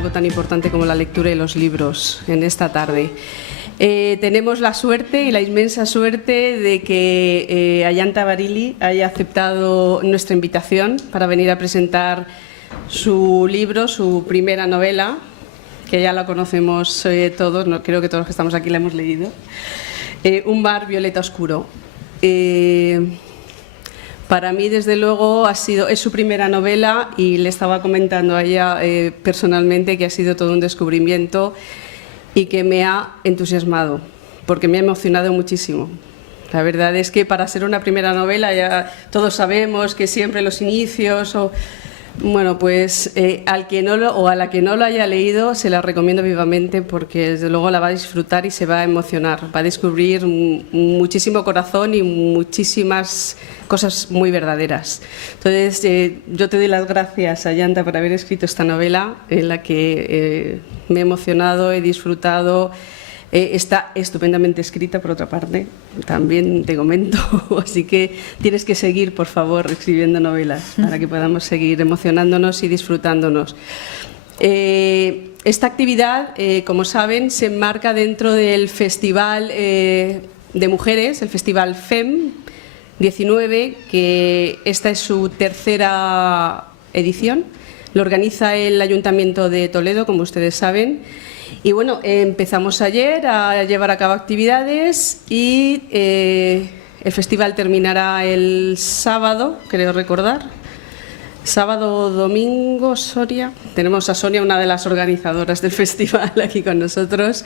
algo tan importante como la lectura y los libros en esta tarde. Tenemos la suerte y la inmensa suerte de que Ayanta Barilli haya aceptado nuestra invitación para venir a presentar su libro, su primera novela, que ya la conocemos todos, creo que todos los que estamos aquí la hemos leído, Un mar violeta oscuro. Para mí, desde luego, es su primera novela y le estaba comentando a ella personalmente que ha sido todo un descubrimiento y que me ha entusiasmado, porque me ha emocionado muchísimo. La verdad es que para ser una primera novela ya todos sabemos que siempre los inicios bueno, pues al que no o a la que no lo haya leído se la recomiendo vivamente, porque desde luego la va a disfrutar y se va a emocionar, va a descubrir muchísimo corazón y muchísimas cosas muy verdaderas. Entonces yo te doy las gracias, Ayanta, por haber escrito esta novela en la que me he emocionado, he disfrutado. Está estupendamente escrita, por otra parte, también te comento, así que tienes que seguir, por favor, escribiendo novelas para que podamos seguir emocionándonos y disfrutándonos. Esta actividad, como saben, se enmarca dentro del Festival de Mujeres, el Festival FEM 19, que esta es su tercera edición. Lo organiza el Ayuntamiento de Toledo, como ustedes saben. Y bueno, empezamos ayer a llevar a cabo actividades y el festival terminará el sábado, creo recordar. Sábado o domingo, Soria. Tenemos a Sonia, una de las organizadoras del festival, aquí con nosotros.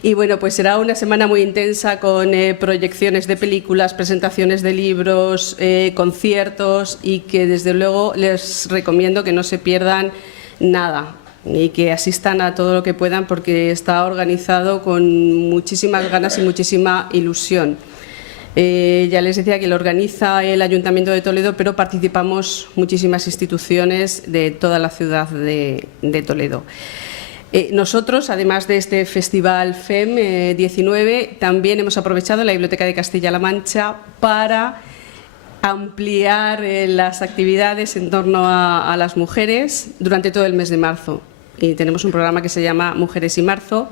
Y bueno, pues será una semana muy intensa con proyecciones de películas, presentaciones de libros, conciertos, y que desde luego les recomiendo que no se pierdan nada y que asistan a todo lo que puedan, porque está organizado con muchísimas ganas y muchísima ilusión. Ya les decía que lo organiza el Ayuntamiento de Toledo, pero participamos muchísimas instituciones de toda la ciudad de Toledo. Nosotros, además de este Festival FEM 19, también hemos aprovechado la Biblioteca de Castilla-La Mancha para ampliar las actividades en torno a las mujeres durante todo el mes de marzo. Y tenemos un programa que se llama Mujeres y Marzo.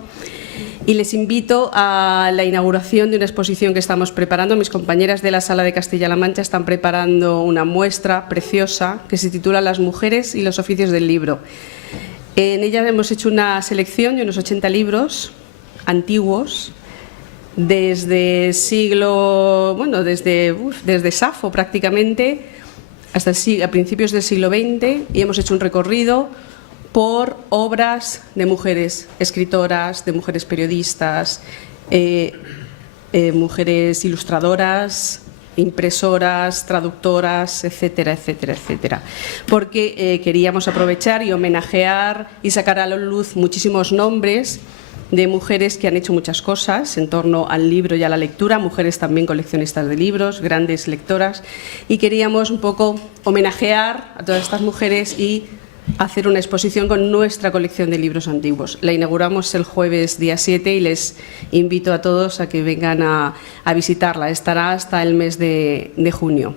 Y les invito a la inauguración de una exposición que estamos preparando. Mis compañeras de la Sala de Castilla-La Mancha están preparando una muestra preciosa que se titula Las mujeres y los oficios del libro. En ella hemos hecho una selección de unos 80 libros antiguos, desde desde Safo prácticamente hasta a principios del siglo XX, y hemos hecho un recorrido por obras de mujeres escritoras, de mujeres periodistas, mujeres ilustradoras, impresoras, traductoras, etcétera, etcétera, etcétera. Porque queríamos aprovechar y homenajear y sacar a la luz muchísimos nombres de mujeres que han hecho muchas cosas en torno al libro y a la lectura, mujeres también coleccionistas de libros, grandes lectoras, y queríamos un poco homenajear a todas estas mujeres y hacer una exposición con nuestra colección de libros antiguos. La inauguramos el jueves día 7 y les invito a todos a que vengan a visitarla. Estará hasta el mes de junio.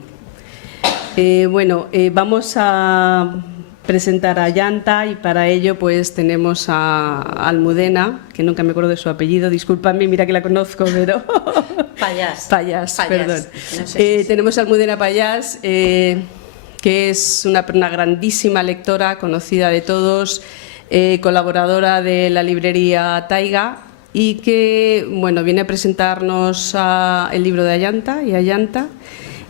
Vamos a presentar a Ayanta, y para ello pues tenemos a Almudena, que nunca me acuerdo de su apellido, discúlpame, mira que la conozco, pero... Payás, perdón. No sé tenemos a Almudena Payás, que es una grandísima lectora, conocida de todos, colaboradora de la librería Taiga, y que viene a presentarnos el libro de Ayanta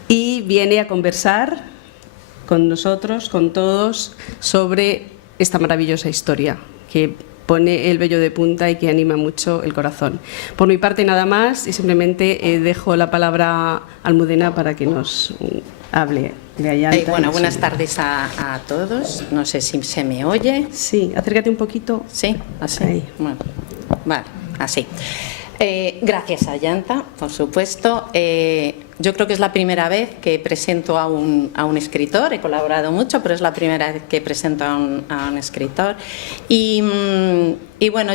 y viene a conversar con nosotros, con todos, sobre esta maravillosa historia que pone el vello de punta y que anima mucho el corazón. Por mi parte nada más, y simplemente dejo la palabra a Almudena para que nos hable de Ayanta. Buenas tardes a todos. No sé si se me oye. Sí, acércate un poquito. Sí, así. Ahí. Vale, así. Gracias a Ayanta, por supuesto. Yo creo que es la primera vez que presento a un escritor. He colaborado mucho, pero es la primera vez que presento a un escritor. Y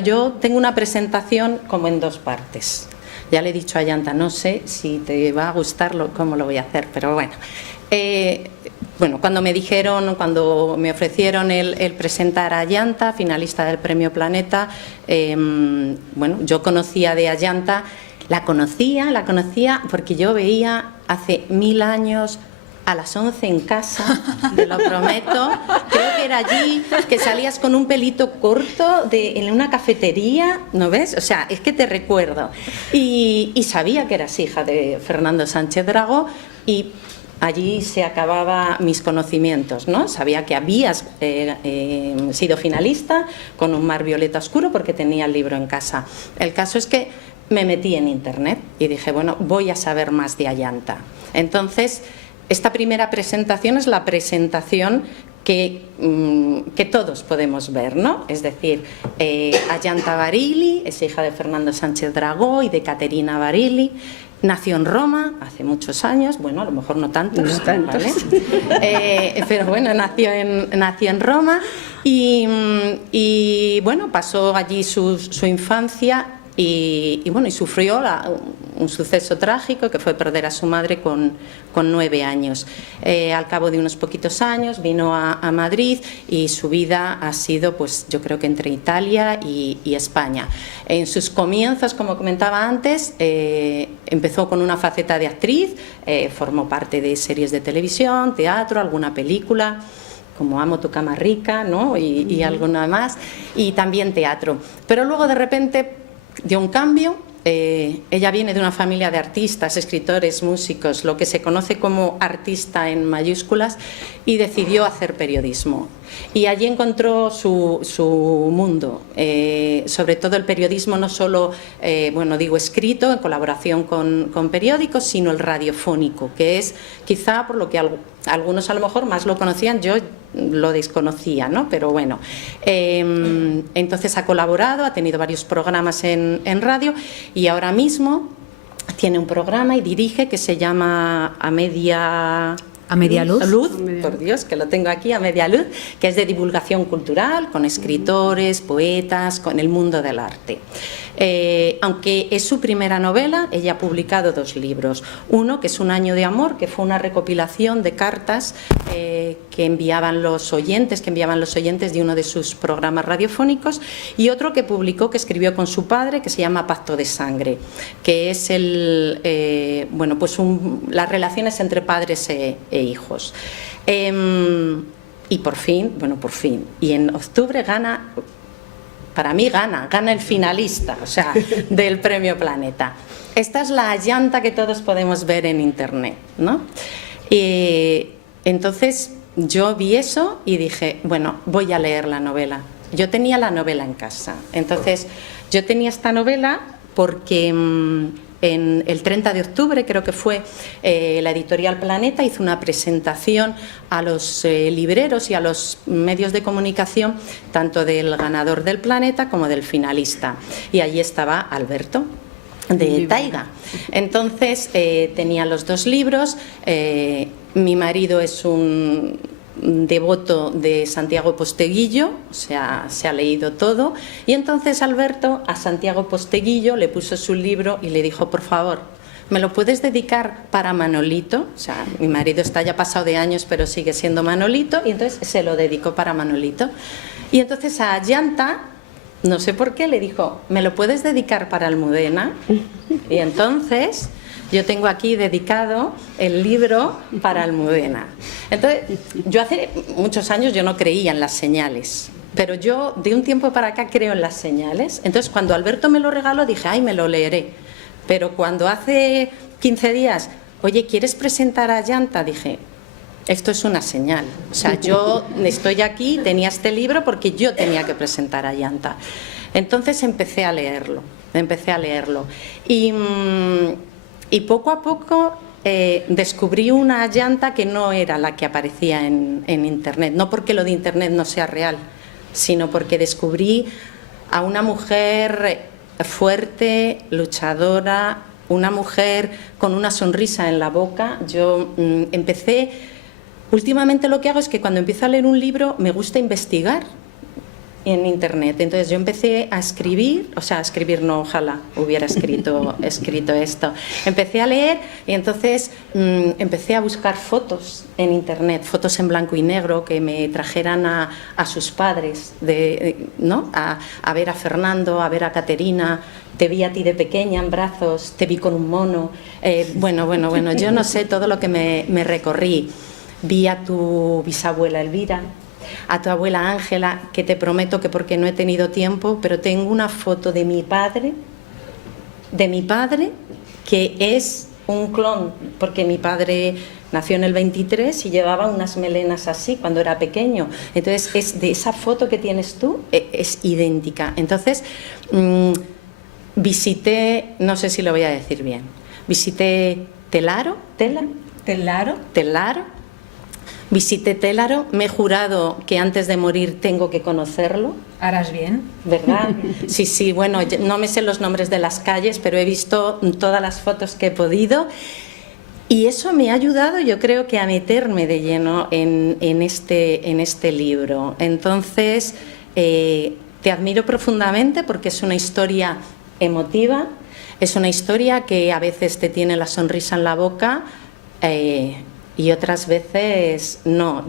yo tengo una presentación como en dos partes. Ya le he dicho a Ayanta, no sé si te va a gustar cómo lo voy a hacer, pero bueno. Bueno, cuando me ofrecieron el presentar a Ayanta, finalista del Premio Planeta, bueno, yo conocía de Ayanta, la conocía porque yo veía hace 1000 años a las 11 en casa, te lo prometo. Creo que era allí, que salías con un pelito corto en una cafetería, ¿no ves? O sea, es que te recuerdo. Y sabía que eras hija de Fernando Sánchez Dragó y allí se acababan mis conocimientos, ¿no? Sabía que habías sido finalista con Un mar violeta oscuro porque tenía el libro en casa. El caso es que me metí en internet y dije, bueno, voy a saber más de Ayanta. Entonces, esta primera presentación es la presentación que todos podemos ver, ¿no? Es decir, Ayanta Barilli es hija de Fernando Sánchez Dragó y de Caterina Barilli. Nació en Roma hace muchos años, bueno, a lo mejor no tantos, ¿vale? Pero bueno, nació en Roma y bueno, pasó allí su infancia. Y bueno, y sufrió un suceso trágico que fue perder a su madre con 9 años. Al cabo de unos poquitos años vino a Madrid y su vida ha sido, pues yo creo que entre Italia y España. En sus comienzos, como comentaba antes, empezó con una faceta de actriz, formó parte de series de televisión, teatro, alguna película, como Amo tu cama rica, ¿no? y alguna más, y también teatro. Pero luego de repente dio un cambio. Ella viene de una familia de artistas, escritores, músicos, lo que se conoce como artista en mayúsculas, y decidió hacer periodismo. Y allí encontró su mundo, sobre todo el periodismo, no solo, bueno, digo escrito, en colaboración con periódicos, sino el radiofónico, que es quizá por lo que algunos a lo mejor más lo conocían, yo lo desconocía, ¿no? Pero bueno, entonces ha colaborado, ha tenido varios programas en radio y ahora mismo tiene un programa y dirige que se llama A Media Luz, por Dios, que lo tengo aquí, A Media Luz, que es de divulgación cultural, con escritores, poetas, con el mundo del arte. Aunque es su primera novela, ella ha publicado 2 libros. Uno, que es Un año de amor, que fue una recopilación de cartas que enviaban los oyentes de uno de sus programas radiofónicos, y otro que publicó, que escribió con su padre, que se llama Pacto de Sangre, que es bueno, pues las relaciones entre padres e hijos. Y por fin, y en octubre gana, para mí gana el finalista, o sea, del Premio Planeta. Esta es la Ayanta que todos podemos ver en internet, ¿no? Entonces yo vi eso y dije, bueno, voy a leer la novela. Yo tenía la novela en casa, entonces yo tenía esta novela porque en el 30 de octubre, creo que fue, la editorial Planeta hizo una presentación a los libreros y a los medios de comunicación, tanto del ganador del Planeta como del finalista. Y allí estaba Alberto, de Taiga. Entonces tenía los 2 libros. Mi marido es un devoto de Santiago Posteguillo, o sea, se ha leído todo, y entonces Alberto a Santiago Posteguillo le puso su libro y le dijo, por favor, ¿me lo puedes dedicar para Manolito? O sea, mi marido está ya pasado de años, pero sigue siendo Manolito, y entonces se lo dedicó para Manolito. Y entonces a Ayanta, no sé por qué, le dijo, ¿me lo puedes dedicar para Almudena? Y entonces yo tengo aquí dedicado el libro para Almudena. Entonces, yo hace muchos años yo no creía en las señales, pero yo de un tiempo para acá creo en las señales. Entonces, cuando Alberto me lo regaló, dije, ay, me lo leeré. Pero cuando hace 15 días, oye, ¿quieres presentar a Ayanta? Dije, esto es una señal. O sea, yo estoy aquí, tenía este libro porque yo tenía que presentar a Ayanta. Entonces empecé a leerlo. Y poco a poco descubrí una Ayanta que no era la que aparecía en internet. No porque lo de internet no sea real, sino porque descubrí a una mujer fuerte, luchadora, una mujer con una sonrisa en la boca. Yo últimamente lo que hago es que cuando empiezo a leer un libro me gusta investigar. en internet. Entonces yo empecé a escribir, o sea, a escribir no, ojalá hubiera escrito esto. Empecé a leer y entonces empecé a buscar fotos en internet, fotos en blanco y negro que me trajeran a sus padres, ¿no? A ver a Fernando, a ver a Caterina. Te vi a ti de pequeña en brazos, te vi con un mono. Bueno, yo no sé todo lo que me recorrí. Vi a tu bisabuela Elvira, a tu abuela Ángela, que te prometo que porque no he tenido tiempo, pero tengo una foto de mi padre, que es un clon, porque mi padre nació en el 23 y llevaba unas melenas así cuando era pequeño. Entonces, es de esa foto que tienes tú, es idéntica. Entonces, visité, no sé si lo voy a decir bien, visité Telaro. Visité Télaro, me he jurado que antes de morir tengo que conocerlo. Harás bien. ¿Verdad? Sí, bueno, no me sé los nombres de las calles, pero he visto todas las fotos que he podido y eso me ha ayudado, yo creo que a meterme de lleno en este libro. Entonces, te admiro profundamente porque es una historia emotiva, es una historia que a veces te tiene la sonrisa en la boca, y otras veces no.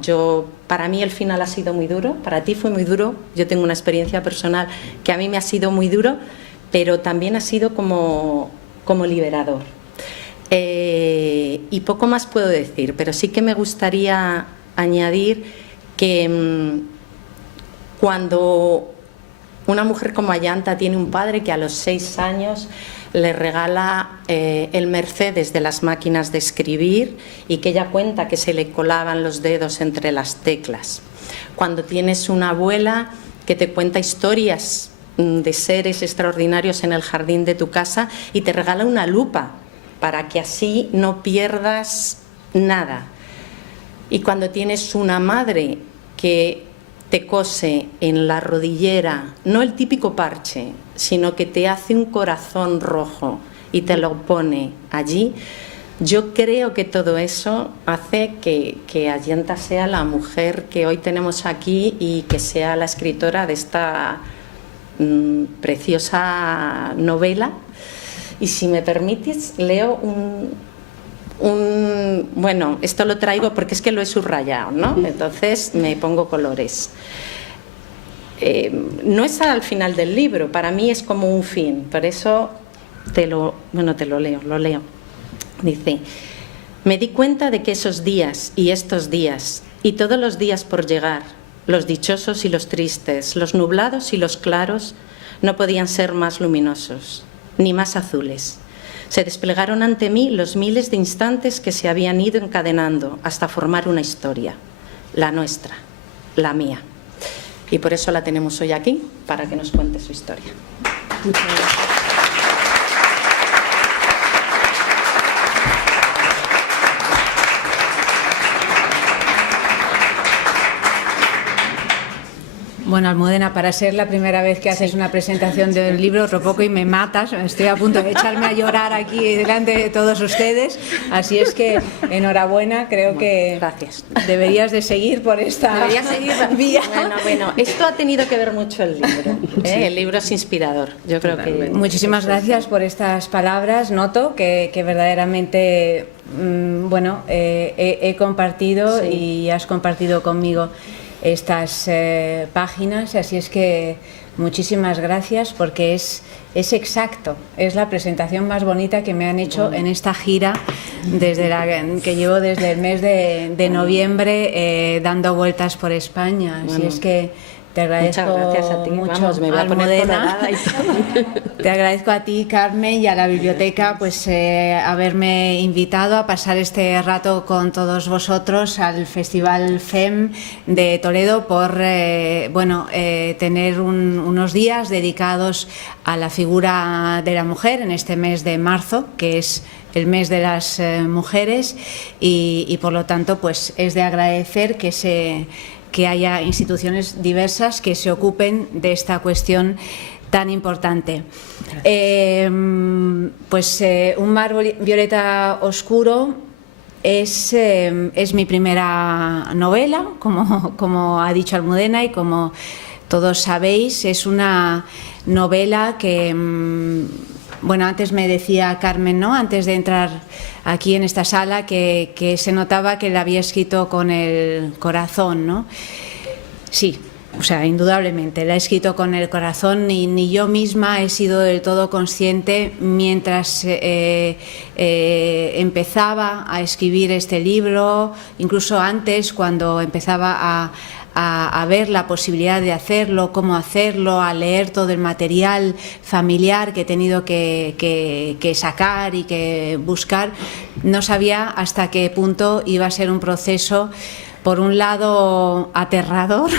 Para mí el final ha sido muy duro, para ti fue muy duro, yo tengo una experiencia personal que a mí me ha sido muy duro, pero también ha sido como liberador. Y poco más puedo decir, pero sí que me gustaría añadir que cuando una mujer como Ayanta tiene un padre que a los 6 años le regala el Mercedes de las máquinas de escribir y que ella cuenta que se le colaban los dedos entre las teclas. Cuando tienes una abuela que te cuenta historias de seres extraordinarios en el jardín de tu casa y te regala una lupa para que así no pierdas nada. Y cuando tienes una madre que te cose en la rodillera, no el típico parche, sino que te hace un corazón rojo y te lo pone allí, yo creo que todo eso hace que Ayanta sea la mujer que hoy tenemos aquí y que sea la escritora de esta preciosa novela. Y si me permites, leo bueno, esto lo traigo porque es que lo he subrayado, ¿no? Entonces me pongo colores. No es al final del libro, para mí es como un fin, por eso te lo leo. Dice: me di cuenta de que esos días y estos días, y todos los días por llegar, los dichosos y los tristes, los nublados y los claros, no podían ser más luminosos, ni más azules. Se desplegaron ante mí los miles de instantes que se habían ido encadenando hasta formar una historia, la nuestra, la mía. Y por eso la tenemos hoy aquí, para que nos cuente su historia. Muchas gracias. Bueno, Almudena, para ser la primera vez que haces una presentación del libro, otro poco y me matas, estoy a punto de echarme a llorar aquí delante de todos ustedes, así es que enhorabuena, creo que gracias. Deberías de seguir por esta vía. Bueno, esto ha tenido que ver mucho el libro, ¿eh? Sí. El libro es inspirador, yo creo que... Muchísimas gracias por estas palabras, noto que verdaderamente, he compartido y has compartido conmigo estas páginas, así es que muchísimas gracias porque es exacto, es la presentación más bonita que me han hecho en esta gira que llevo desde el mes de noviembre dando vueltas por España, así es que te agradezco. Muchas gracias a ti. Mucho, vamos, me voy a poner colorada y todo. Te agradezco a ti, Carmen, y a la biblioteca pues haberme invitado a pasar este rato con todos vosotros al Festival FEM de Toledo por tener unos días dedicados a la figura de la mujer en este mes de marzo, que es el mes de las mujeres, y por lo tanto pues es de agradecer que haya instituciones diversas que se ocupen de esta cuestión tan importante. Un mar violeta oscuro es mi primera novela, como ha dicho Almudena y como todos sabéis, es una novela que, bueno, antes me decía Carmen, ¿no?, antes de entrar aquí en esta sala, que se notaba que la había escrito con el corazón, ¿no? Sí, o sea, indudablemente, la he escrito con el corazón, ni yo misma he sido del todo consciente mientras empezaba a escribir este libro, incluso antes, cuando empezaba a ver la posibilidad de hacerlo, cómo hacerlo, a leer todo el material familiar que he tenido que sacar y que buscar, no sabía hasta qué punto iba a ser un proceso, por un lado aterrador,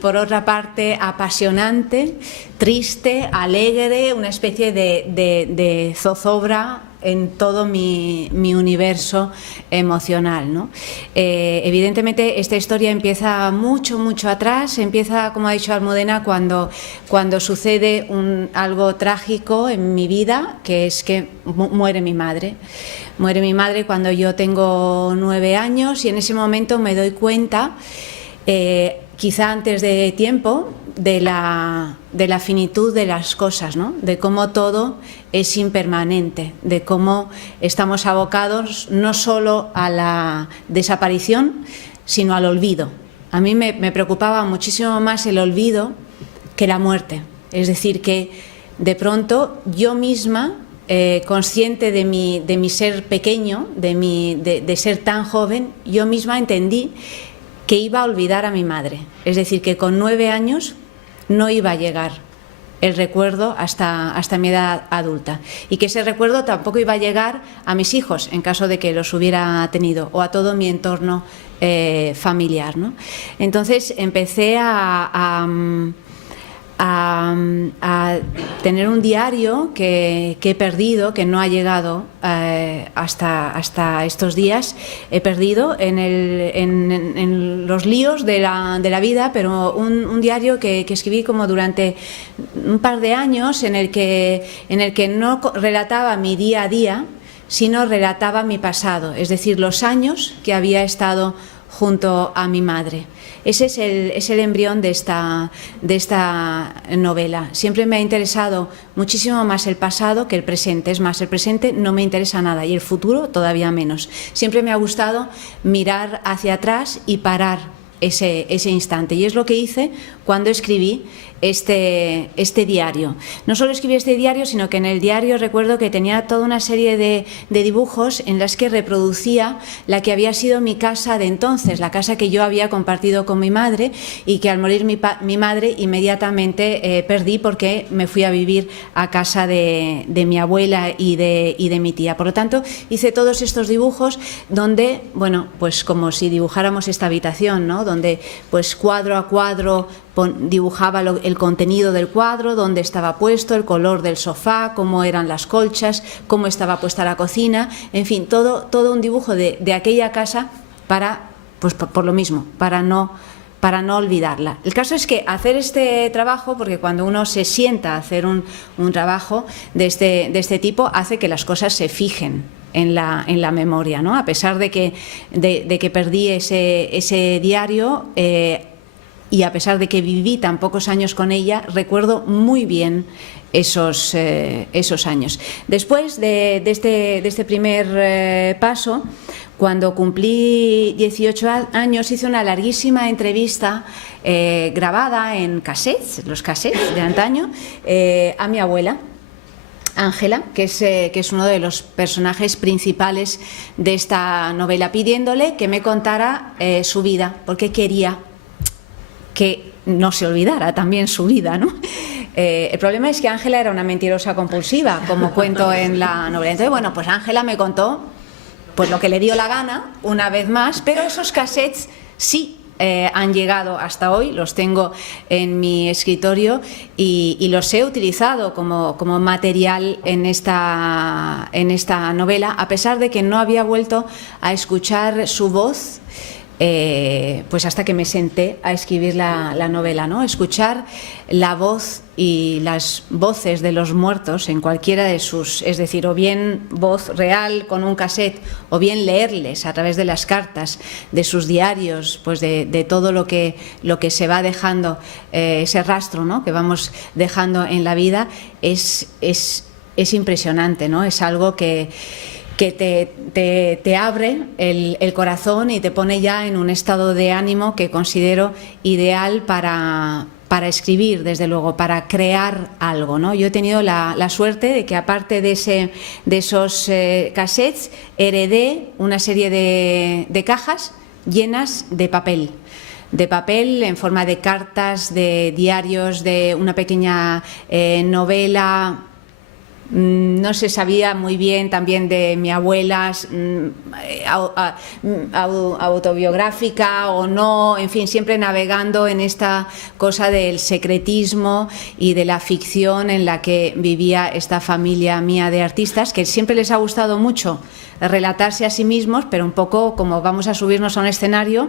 por otra parte apasionante, triste, alegre, una especie de zozobra en todo mi universo emocional, ¿no? Evidentemente esta historia empieza mucho atrás, empieza, como ha dicho Almudena, cuando sucede algo trágico en mi vida, que es que muere mi madre. Muere mi madre cuando yo tengo 9 años y en ese momento me doy cuenta, quizá antes de tiempo, de la finitud de las cosas, ¿no? De cómo todo es impermanente, de cómo estamos abocados no solo a la desaparición, sino al olvido. A mí me preocupaba muchísimo más el olvido que la muerte. Es decir, que de pronto yo misma, consciente de mi ser pequeño, de ser tan joven, yo misma entendí que iba a olvidar a mi madre. Es decir, que con 9 años no iba a llegar el recuerdo hasta mi edad adulta, y que ese recuerdo tampoco iba a llegar a mis hijos en caso de que los hubiera tenido, o a todo mi entorno familiar, ¿no? Entonces empecé a tener un diario que he perdido, que no ha llegado hasta estos días. He perdido en los líos de la vida, pero un diario que escribí como durante un par de años, en el que no relataba mi día a día, sino relataba mi pasado, es decir, los años que había estado junto a mi madre. Ese es el embrión de esta novela. Siempre me ha interesado muchísimo más el pasado que el presente. Es más, el presente no me interesa nada y el futuro todavía menos. Siempre me ha gustado mirar hacia atrás y parar ese instante. Y es lo que hice cuando escribí este diario. No solo escribí este diario, sino que en el diario recuerdo que tenía toda una serie de dibujos en las que reproducía la que había sido mi casa de entonces, la casa que yo había compartido con mi madre y que al morir mi madre inmediatamente perdí, porque me fui a vivir a casa de mi abuela y de mi tía. Por lo tanto, hice todos estos dibujos donde, bueno, pues como si dibujáramos esta habitación, ¿no? Donde pues cuadro a cuadro dibujaba el contenido del cuadro, dónde estaba puesto, el color del sofá, cómo eran las colchas, cómo estaba puesta la cocina, en fin, todo un dibujo de aquella casa para, pues por lo mismo, para no olvidarla. El caso es que hacer este trabajo, porque cuando uno se sienta a hacer un trabajo de este tipo, hace que las cosas se fijen en la memoria, ¿no? A pesar de que perdí ese diario, y a pesar de que viví tan pocos años con ella, recuerdo muy bien esos años. Después de este primer paso, cuando cumplí 18 años, hice una larguísima entrevista grabada en cassettes, los cassettes de antaño, a mi abuela, Ángela, que es uno de los personajes principales de esta novela, pidiéndole que me contara su vida, porque quería que no se olvidara también su vida, ¿no? El problema es que Ángela era una mentirosa compulsiva, como cuento en la novela. Entonces, bueno, pues Ángela me contó pues lo que le dio la gana, una vez más, pero esos cassettes sí han llegado hasta hoy, los tengo en mi escritorio y los he utilizado como material en esta novela, a pesar de que no había vuelto a escuchar su voz pues hasta que me senté a escribir la novela, ¿no? Escuchar la voz y las voces de los muertos en cualquiera de sus, es decir, o bien voz real con un cassette, o bien leerles a través de las cartas, de sus diarios, pues de todo lo que se va dejando, ese rastro, ¿no?, que vamos dejando en la vida, es impresionante, ¿no? Es algo que te abre el corazón y te pone ya en un estado de ánimo que considero ideal para escribir, desde luego, para crear algo, ¿no? Yo he tenido la suerte de que, aparte de esos cassettes, heredé una serie de cajas llenas de papel en forma de cartas, de diarios, de una pequeña novela. No se sabía muy bien también de mi abuela, autobiográfica o no, en fin, siempre navegando en esta cosa del secretismo y de la ficción en la que vivía esta familia mía de artistas, que siempre les ha gustado mucho relatarse a sí mismos, pero un poco como vamos a subirnos a un escenario,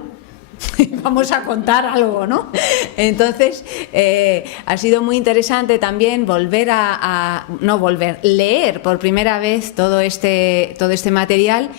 vamos a contar algo, ¿no? Entonces ha sido muy interesante también leer por primera vez todo este material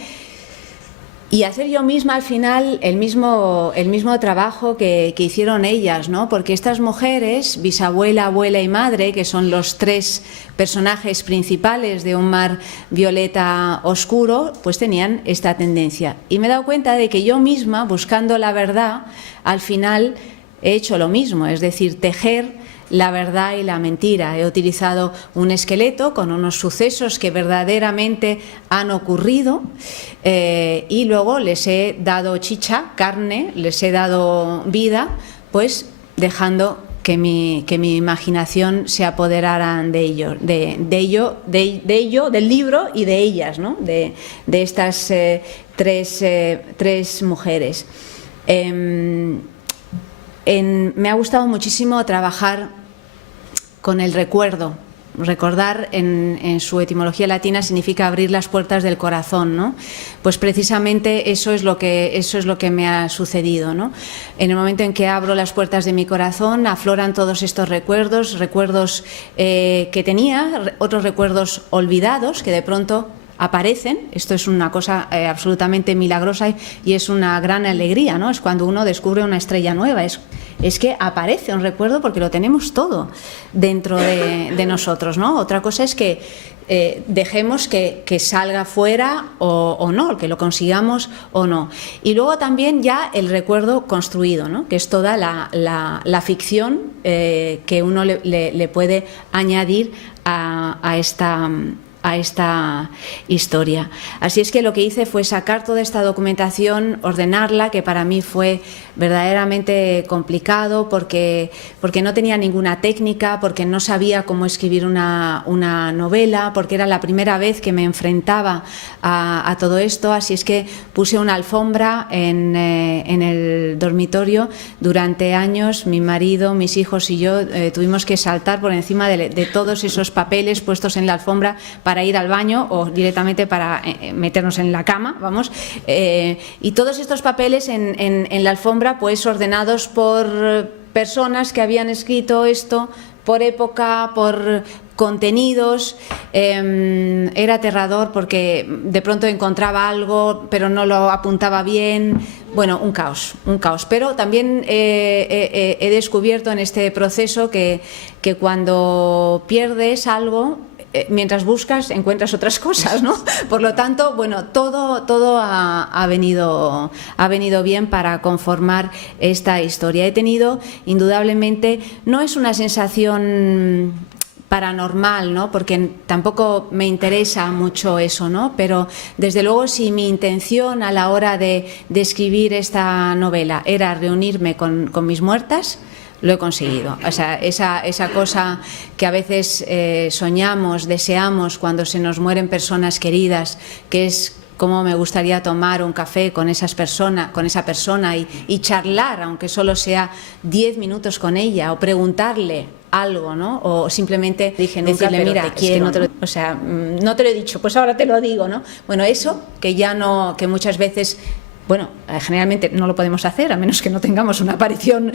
y hacer yo misma al final el mismo trabajo que hicieron ellas, ¿no? Porque estas mujeres, bisabuela, abuela y madre, que son los tres personajes principales de Un mar violeta oscuro, pues tenían esta tendencia. Y me he dado cuenta de que yo misma, buscando la verdad, al final he hecho lo mismo, es decir, tejer la verdad y la mentira. He utilizado un esqueleto con unos sucesos que verdaderamente han ocurrido y luego les he dado chicha, carne, les he dado vida, pues dejando que mi imaginación se apoderaran de ello, del libro y de ellas, ¿no? De estas tres mujeres. Me ha gustado muchísimo trabajar con el recuerdo. Recordar en su etimología latina significa abrir las puertas del corazón, ¿no? Pues precisamente eso es lo que me ha sucedido, ¿no? En el momento en que abro las puertas de mi corazón, afloran todos estos recuerdos que tenía, otros recuerdos olvidados que de pronto aparecen. Esto es una cosa absolutamente milagrosa y es una gran alegría, ¿no? Es cuando uno descubre una estrella nueva, es que aparece un recuerdo porque lo tenemos todo dentro de nosotros, ¿no? Otra cosa es que dejemos que salga fuera o no, que lo consigamos o no. Y luego también ya el recuerdo construido, ¿no? Que es toda la ficción que uno le puede añadir a esta historia. Así es que lo que hice fue sacar toda esta documentación, ordenarla, que para mí fue verdaderamente complicado porque no tenía ninguna técnica, porque no sabía cómo escribir una novela, porque era la primera vez que me enfrentaba a todo esto. Así es que puse una alfombra en el dormitorio. Durante años mi marido, mis hijos y yo tuvimos que saltar por encima de todos esos papeles puestos en la alfombra para ir al baño o directamente para meternos en la cama, vamos, y todos estos papeles en la alfombra, pues ordenados por personas que habían escrito esto por época, por contenidos. Era aterrador porque de pronto encontraba algo pero no lo apuntaba bien. Bueno, un caos, pero también he descubierto en este proceso que cuando pierdes algo, mientras buscas encuentras otras cosas, ¿no? Por lo tanto, bueno, todo ha venido bien para conformar esta historia. He tenido, indudablemente, no es una sensación paranormal, ¿no? Porque tampoco me interesa mucho eso, ¿no? Pero desde luego, si mi intención a la hora de escribir esta novela era reunirme con mis muertas, lo he conseguido. O sea, esa cosa que a veces soñamos, deseamos cuando se nos mueren personas queridas, que es cómo me gustaría tomar un café con esa persona y charlar, aunque solo sea 10 minutos con ella, o preguntarle algo, ¿no? O simplemente decirle, mira, te quiero, no te lo, o sea, no te lo he dicho, pues ahora te lo digo, ¿no? Bueno, eso que ya no, que muchas veces bueno, generalmente no lo podemos hacer, a menos que no tengamos una aparición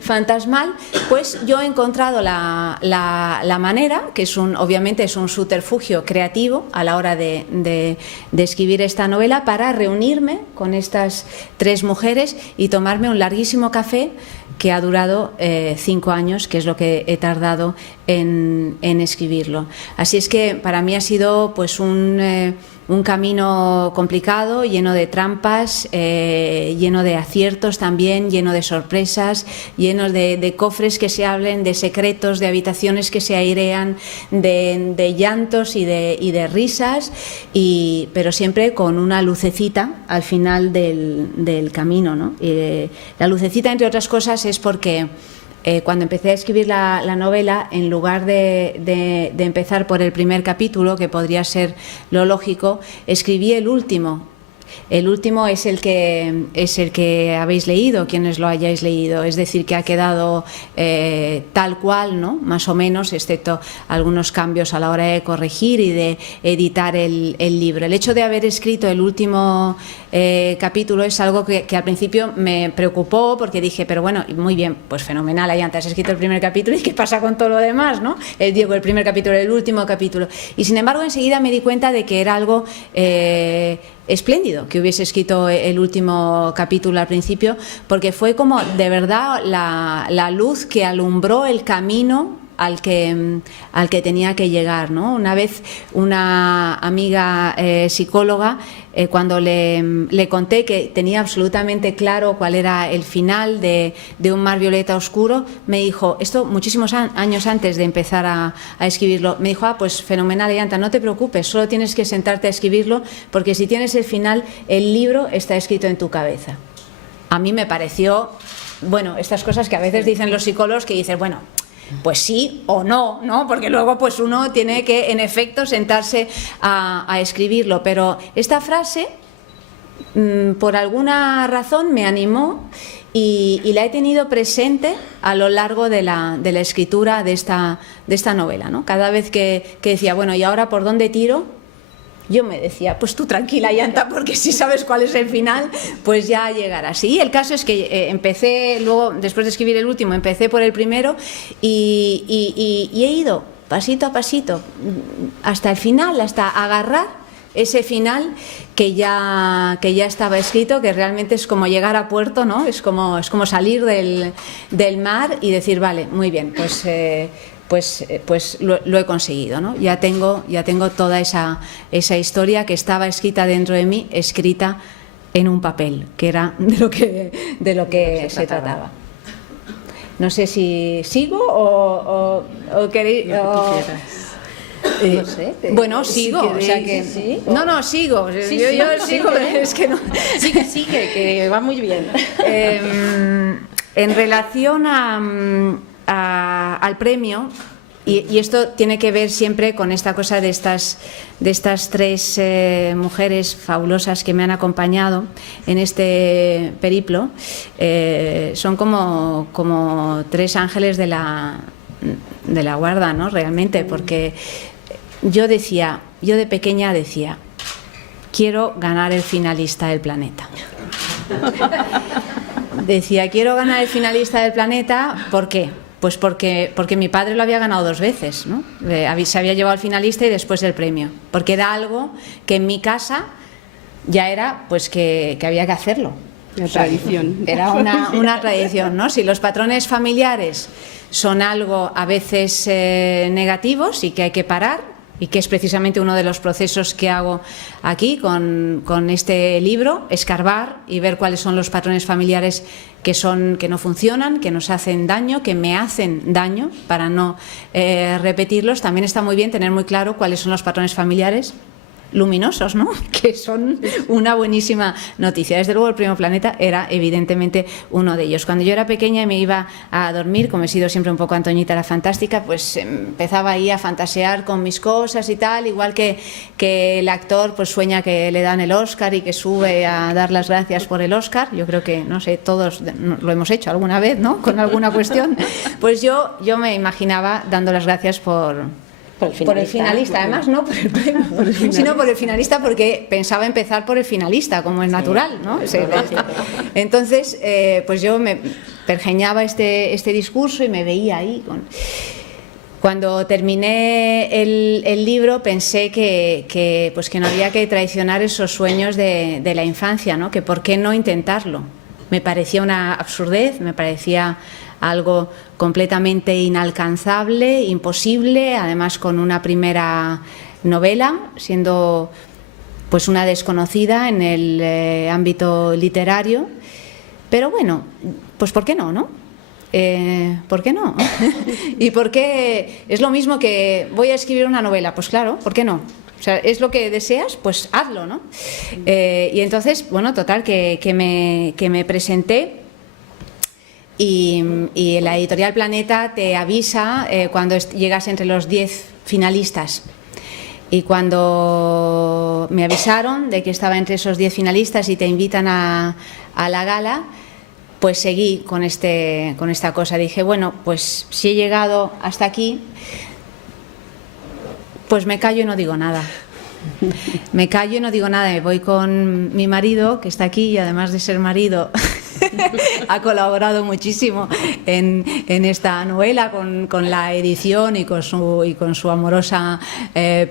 fantasmal, pues yo he encontrado la manera, que obviamente es un subterfugio creativo a la hora de escribir esta novela, para reunirme con estas 3 mujeres y tomarme un larguísimo café que ha durado 5 años, que es lo que he tardado en escribirlo. Así es que para mí ha sido pues un camino complicado, lleno de trampas, lleno de aciertos también, lleno de sorpresas, lleno de cofres que se abren, de secretos, de habitaciones que se airean, de llantos y de risas, pero siempre con una lucecita al final del camino, ¿no? La lucecita, entre otras cosas, es porque cuando empecé a escribir la novela, en lugar de empezar por el primer capítulo, que podría ser lo lógico, escribí el último. El último es el que habéis leído, quienes lo hayáis leído, es decir, que ha quedado tal cual, ¿no? Más o menos, excepto algunos cambios a la hora de corregir y de editar el libro. El hecho de haber escrito el último capítulo es algo que al principio me preocupó, porque dije, pero bueno, muy bien, pues fenomenal, Ayanta, has escrito el primer capítulo, ¿y qué pasa con todo lo demás, no? Digo, el primer capítulo, el último capítulo. Y sin embargo, enseguida me di cuenta de que era algo espléndido que hubiese escrito el último capítulo al principio, porque fue como de verdad la luz que alumbró el camino al que tenía que llegar, ¿no? Una vez una amiga psicóloga, cuando le conté que tenía absolutamente claro cuál era el final de Un mar violeta oscuro, me dijo, esto muchísimos años antes de empezar a escribirlo, me dijo, pues fenomenal, Ayanta, no te preocupes, solo tienes que sentarte a escribirlo, porque si tienes el final, el libro está escrito en tu cabeza. A mí me pareció, bueno, estas cosas que a veces dicen los psicólogos, que dicen, bueno, pues sí o no, ¿no? Porque luego pues uno tiene que, en efecto, sentarse a escribirlo. Pero esta frase, por alguna razón, me animó y la he tenido presente a lo largo de la escritura de esta novela, ¿no? Cada vez que decía, bueno, ¿y ahora por dónde tiro? Yo me decía, pues tú tranquila, Ayanta, porque si sabes cuál es el final, pues ya llegarás. Y el caso es que empecé, luego, después de escribir el último, empecé por el primero y he ido pasito a pasito hasta el final, hasta agarrar ese final que ya estaba escrito, que realmente es como llegar a puerto, ¿no? Es como salir del mar y decir, vale, muy bien, pues lo he conseguido, ¿no? Ya tengo toda esa historia que estaba escrita dentro de mí, escrita en un papel, que era de lo que se trataba. No sé si sigo o queréis. No sé. Bueno, sigo, si o sea que sí, no, sigo. Sí, yo sigo, es que no. Sigue, que va muy bien. En relación al premio, y esto tiene que ver siempre con esta cosa de estas 3 mujeres fabulosas que me han acompañado en este periplo, son como 3 ángeles de la guarda, ¿no? Realmente, porque yo de pequeña decía, quiero ganar el finalista del planeta. Decía, quiero ganar el finalista del planeta, ¿por qué? Pues porque mi padre lo había ganado 2 veces, ¿no? Se había llevado al finalista y después el premio, porque era algo que en mi casa ya era, pues que había que hacerlo. La tradición. Era una tradición, ¿no? Si los patrones familiares son algo a veces negativos y que hay que parar, y que es precisamente uno de los procesos que hago aquí con este libro, escarbar y ver cuáles son los patrones familiares que no funcionan, que nos hacen daño, que me hacen daño, para no repetirlos. También está muy bien tener muy claro cuáles son los patrones familiares luminosos, ¿no? Que son una buenísima noticia. Desde luego el Premio Planeta era evidentemente uno de ellos. Cuando yo era pequeña y me iba a dormir, como he sido siempre un poco Antoñita la fantástica, pues empezaba ahí a fantasear con mis cosas y tal, igual que el actor pues sueña que le dan el Oscar y que sube a dar las gracias por el Oscar. Yo creo que, no sé, todos lo hemos hecho alguna vez, ¿no? Con alguna cuestión. Pues yo me imaginaba dando las gracias por Por el finalista, además no por el premio, sino por el finalista, porque pensaba empezar por el finalista, como es natural, ¿no? Entonces, pues yo me pergeñaba este discurso y me veía ahí. Cuando terminé el libro pensé que no había que traicionar esos sueños de la infancia, ¿no? Que por qué no intentarlo. Me parecía una absurdez, me parecía algo completamente inalcanzable, imposible, además con una primera novela, siendo pues una desconocida en el ámbito literario. Pero bueno, pues ¿por qué no, no? ¿Por qué no? ¿Y por qué es lo mismo que voy a escribir una novela? Pues claro, ¿por qué no? O sea, es lo que deseas, pues hazlo, ¿no? Y entonces, bueno, total, que me presenté. Y la editorial Planeta te avisa cuando llegas entre los 10 finalistas. Y cuando me avisaron de que estaba entre esos 10 finalistas y te invitan a la gala, pues seguí con esta cosa. Dije, bueno, pues si he llegado hasta aquí, pues me callo y no digo nada. Me callo y no digo nada. Me voy con mi marido, que está aquí, y además de ser marido ha colaborado muchísimo en esta novela con la edición y con su amorosa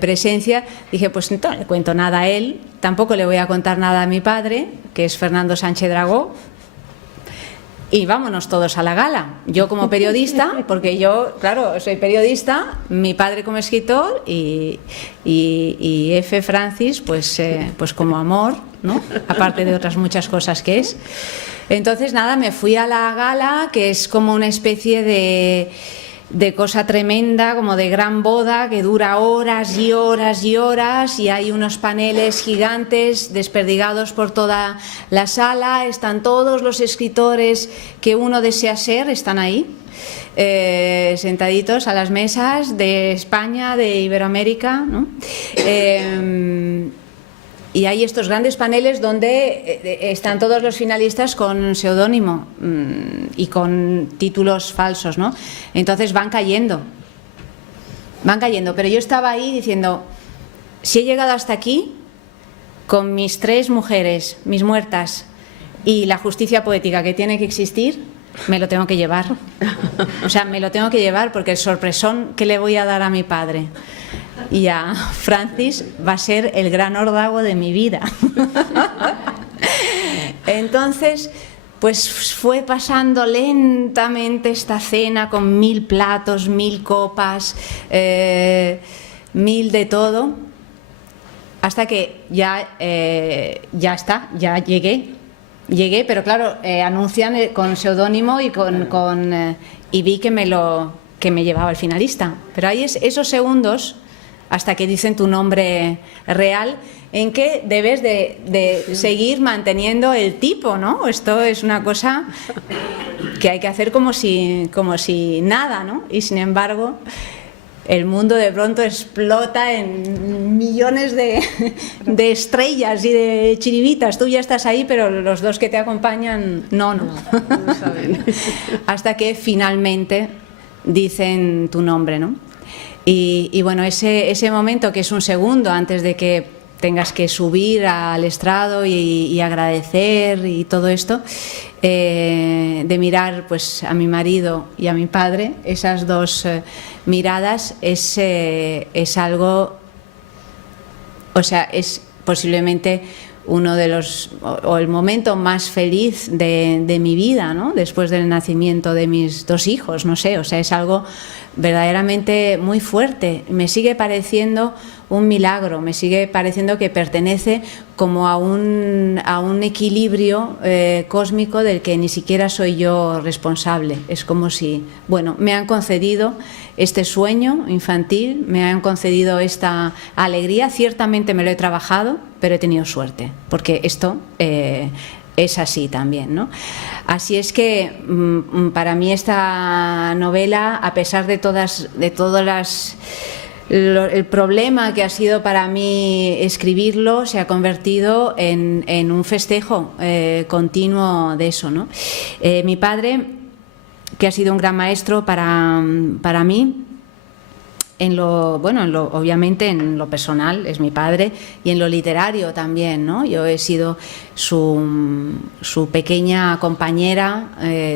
presencia. Dije, pues no le cuento nada a él, tampoco le voy a contar nada a mi padre, que es Fernando Sánchez Dragó, y vámonos todos a la gala. Yo como periodista, porque yo, claro, soy periodista, mi padre como escritor y F. Francis, pues como amor, ¿no? Aparte de otras muchas cosas que es. Entonces, nada, me fui a la gala, que es como una especie de cosa tremenda, como de gran boda, que dura horas y horas y horas, y hay unos paneles gigantes desperdigados por toda la sala. Están todos los escritores que uno desea ser, están ahí, sentaditos a las mesas de España, de Iberoamérica, ¿no? Y hay estos grandes paneles donde están todos los finalistas con seudónimo y con títulos falsos, ¿no? Entonces van cayendo. Pero yo estaba ahí diciendo, si he llegado hasta aquí, con mis 3 mujeres, mis muertas, y la justicia poética que tiene que existir, me lo tengo que llevar. O sea, me lo tengo que llevar, porque el sorpresón que le voy a dar a mi padre y a Francis va a ser el gran órdago de mi vida. Entonces, pues fue pasando lentamente esta cena con 1000 platos, 1000 copas, 1000 de todo, hasta que ya está, ya llegué, pero claro, anuncian con seudónimo y vi que me llevaba el finalista. Pero hay esos segundos hasta que dicen tu nombre real, en que debes de seguir manteniendo el tipo, ¿no? Esto es una cosa que hay que hacer como si nada, ¿no? Y sin embargo, el mundo de pronto explota en millones de estrellas y de chiribitas. Tú ya estás ahí, pero los 2 que te acompañan, no saben. Hasta que finalmente dicen tu nombre, ¿no? Y bueno, ese momento, que es un segundo antes de que tengas que subir al estrado y agradecer y todo esto, de mirar pues a mi marido y a mi padre, esas 2 miradas, es algo, o sea, es posiblemente uno de los, o el momento más feliz de mi vida, ¿no? Después del nacimiento de mis 2 hijos, no sé, o sea, es algo verdaderamente muy fuerte. Me sigue pareciendo un milagro, me sigue pareciendo que pertenece como a un equilibrio cósmico del que ni siquiera soy yo responsable. Es como si, bueno, me han concedido este sueño infantil, me han concedido esta alegría. Ciertamente me lo he trabajado, pero he tenido suerte, porque esto es así también, ¿no? Así es que para mí esta novela, a pesar de todas las... El problema que ha sido para mí escribirlo, se ha convertido en un festejo continuo de eso, ¿no? Mi padre, que ha sido un gran maestro para mí, obviamente en lo personal, es mi padre, y en lo literario también, ¿no? Yo he sido su pequeña compañera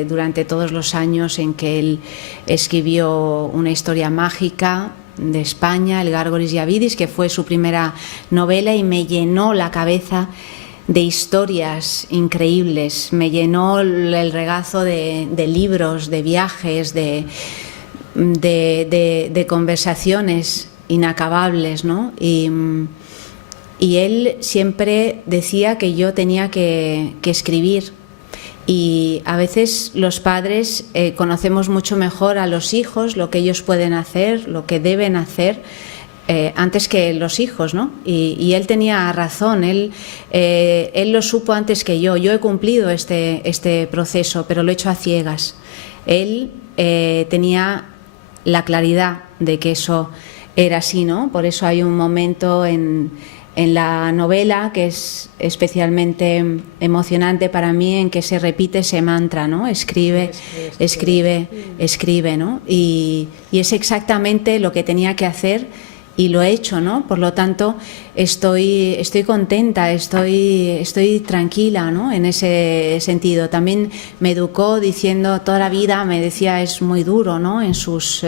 durante todos los años en que él escribió una historia mágica de España, El Gárgolis y Avidis, que fue su primera novela y me llenó la cabeza de historias increíbles, me llenó el regazo de libros, de viajes, de conversaciones inacabables, ¿no? Y él siempre decía que yo tenía que escribir. Y a veces los padres conocemos mucho mejor a los hijos, lo que ellos pueden hacer, lo que deben hacer, antes que los hijos, ¿no? Y él tenía razón, él lo supo antes que yo. Yo he cumplido este proceso, pero lo he hecho a ciegas. Él tenía la claridad de que eso era así, ¿no? Por eso hay un momento en la novela que es especialmente emocionante para mí, en que se repite ese mantra, ¿no? Escribe, ¿no? Y es exactamente lo que tenía que hacer y lo he hecho, ¿no? Por lo tanto, estoy contenta, estoy tranquila, ¿no? En ese sentido. También me educó diciendo toda la vida, me decía, es muy duro, ¿no? En sus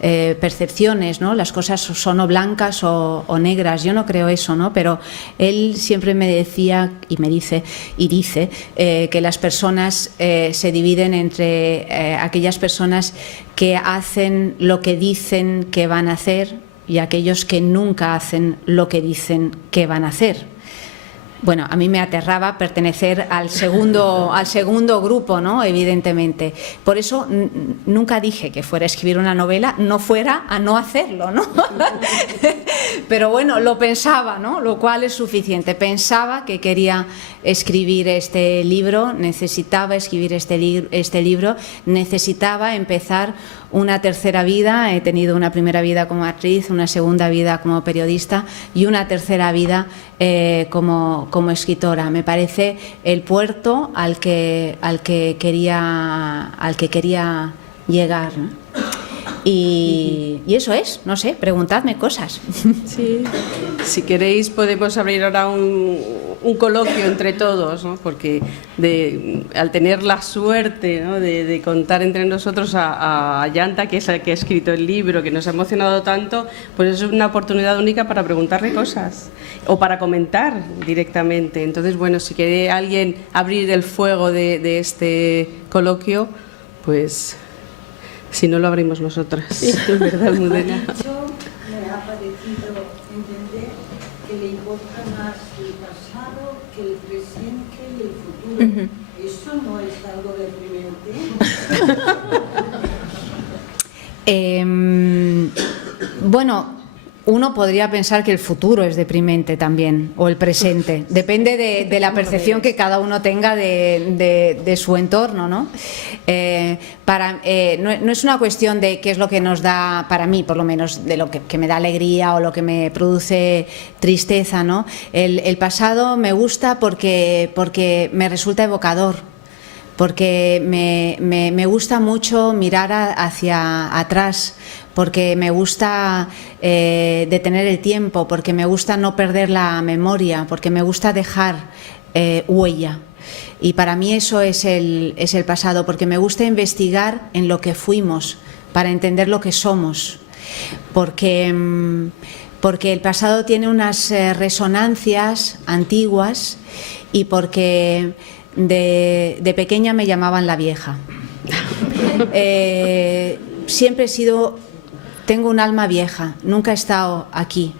percepciones, ¿no? Las cosas son o blancas o negras. Yo no creo eso, ¿no? Pero él siempre me decía y dice que las personas se dividen entre aquellas personas que hacen lo que dicen que van a hacer y aquellos que nunca hacen lo que dicen que van a hacer. Bueno, a mí me aterraba pertenecer al segundo grupo, ¿no? Evidentemente. Por eso nunca dije que fuera a escribir una novela, no fuera a no hacerlo, ¿no? Pero bueno, lo pensaba, ¿no? Lo cual es suficiente. Pensaba que quería escribir este libro, necesitaba escribir este libro, necesitaba empezar una tercera vida. He tenido una primera vida como actriz, una segunda vida como periodista y una tercera vida como escritora. Me parece el puerto al que quería llegar, ¿no? Y eso es, no sé, preguntadme cosas. Sí, si queréis podemos abrir ahora un coloquio entre todos, ¿no? Porque al tener la suerte, ¿no? de contar entre nosotros a Ayanta, que es el que ha escrito el libro, que nos ha emocionado tanto, pues es una oportunidad única para preguntarle cosas o para comentar directamente. Entonces, bueno, si quiere alguien abrir el fuego de este coloquio, pues... Si no, lo abrimos nosotras. Sí, es verdad, Almudena. Me ha parecido entender que le importa más el pasado que el presente y el futuro. ¿Eso no es algo deprimente? Bueno, uno podría pensar que el futuro es deprimente también, o el presente. Depende de la percepción que cada uno tenga de su entorno, ¿no? No es una cuestión de qué es lo que nos da, para mí por lo menos, de lo que me da alegría o lo que me produce tristeza, ¿no? El pasado me gusta porque me resulta evocador, porque me gusta mucho mirar hacia atrás, porque me gusta detener el tiempo, porque me gusta no perder la memoria, porque me gusta dejar huella. Y para mí eso es el pasado, porque me gusta investigar en lo que fuimos para entender lo que somos, porque el pasado tiene unas resonancias antiguas y porque de pequeña me llamaban la vieja. Siempre tengo un alma vieja, nunca he estado aquí.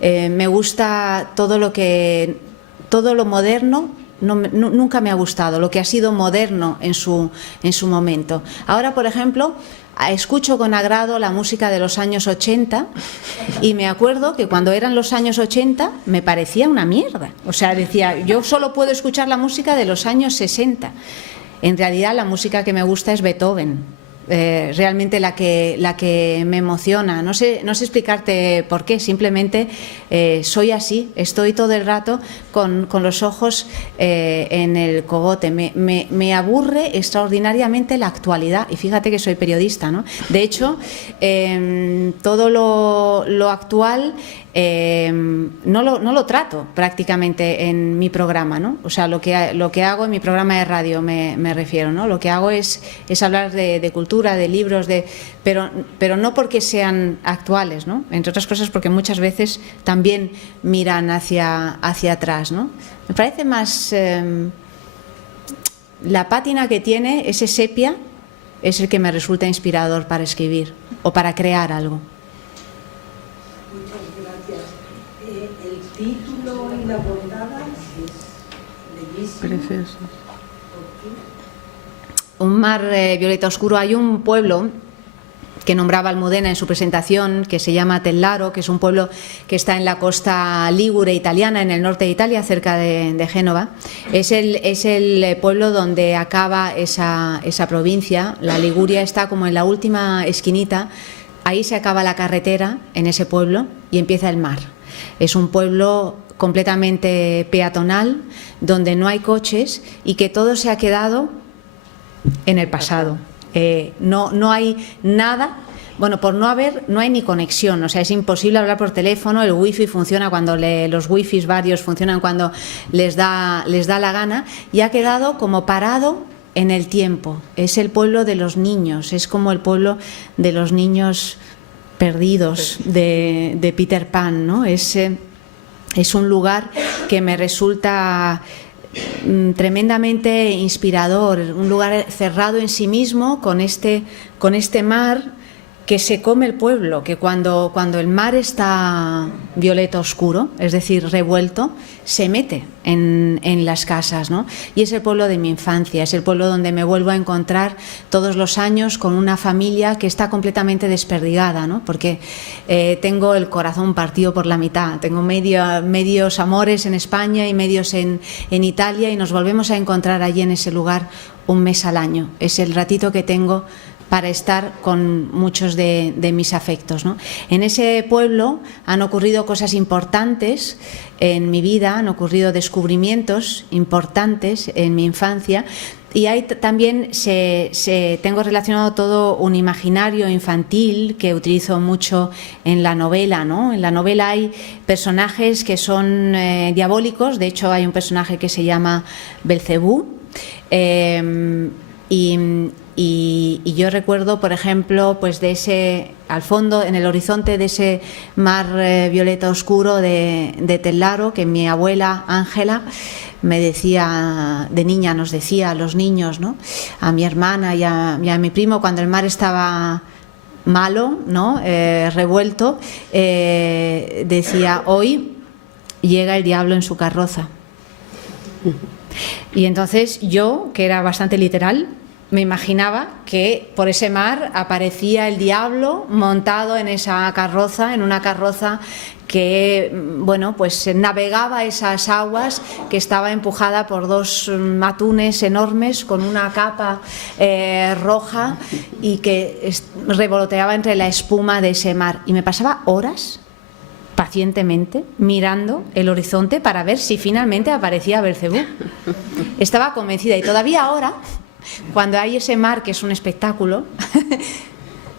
Me gusta todo lo moderno. Nunca me ha gustado lo que ha sido moderno en su momento. Ahora, por ejemplo, escucho con agrado la música de los años 80 y me acuerdo que cuando eran los años 80 me parecía una mierda. O sea, decía, yo solo puedo escuchar la música de los años 60. En realidad la música que me gusta es Beethoven. realmente la que me emociona. No sé explicarte por qué, simplemente soy así, estoy todo el rato con los ojos en el cogote. Me aburre extraordinariamente la actualidad, y fíjate que soy periodista, ¿no? De hecho, todo lo actual no lo trato prácticamente en mi programa, ¿no? O sea, lo que hago en mi programa de radio me refiero, ¿no? Lo que hago es hablar de cultura, de libros, pero no porque sean actuales, ¿no? Entre otras cosas porque muchas veces también miran hacia atrás, ¿no? Me parece más la pátina que tiene ese sepia es el que me resulta inspirador para escribir o para crear algo. El título y la portada es bellísimo. Precioso. Un mar violeta oscuro. Hay un pueblo que nombraba Almudena en su presentación, que se llama Tellaro, que es un pueblo que está en la costa ligure italiana, en el norte de Italia, cerca de Génova. Es el pueblo donde acaba esa provincia. La Liguria está como en la última esquinita. Ahí se acaba la carretera, en ese pueblo, y empieza el mar. Es un pueblo completamente peatonal, donde no hay coches y que todo se ha quedado en el pasado. No hay nada. Bueno, por no hay ni conexión, o sea, es imposible hablar por teléfono. El wifi funciona cuando los wifis varios funcionan cuando les da la gana, y ha quedado como parado en el tiempo. Es el pueblo de los niños, es como el pueblo de los niños perdidos de Peter Pan, ¿no? Es un lugar que me resulta tremendamente inspirador, un lugar cerrado en sí mismo, con este mar que se come el pueblo, que cuando el mar está violeta oscuro, es decir, revuelto, se mete en las casas, ¿no? Y es el pueblo de mi infancia, es el pueblo donde me vuelvo a encontrar todos los años con una familia que está completamente desperdigada, ¿no? Porque tengo el corazón partido por la mitad, tengo medios amores en España y medios en Italia, y nos volvemos a encontrar allí en ese lugar un mes al año. Es el ratito que tengo para estar con muchos de mis afectos, ¿no? En ese pueblo han ocurrido cosas importantes en mi vida, han ocurrido descubrimientos importantes en mi infancia, y ahí también tengo relacionado todo un imaginario infantil que utilizo mucho en la novela, ¿no? En la novela hay personajes que son diabólicos. De hecho, hay un personaje que se llama Belcebú, y yo recuerdo, por ejemplo, pues al fondo, en el horizonte de ese mar violeta oscuro de Tellaro, que mi abuela Ángela me decía, de niña nos decía a los niños, ¿no? A mi hermana y a mi primo, cuando el mar estaba malo, ¿no? Revuelto, decía: hoy llega el diablo en su carroza. Y entonces yo, que era bastante literal, me imaginaba que por ese mar aparecía el diablo montado en esa carroza, en una carroza que, bueno, pues navegaba esas aguas, que estaba empujada por dos atunes enormes con una capa roja, y que revoloteaba entre la espuma de ese mar. Y me pasaba horas pacientemente mirando el horizonte para ver si finalmente aparecía Belcebú. Estaba convencida, y todavía ahora, cuando hay ese mar que es un espectáculo,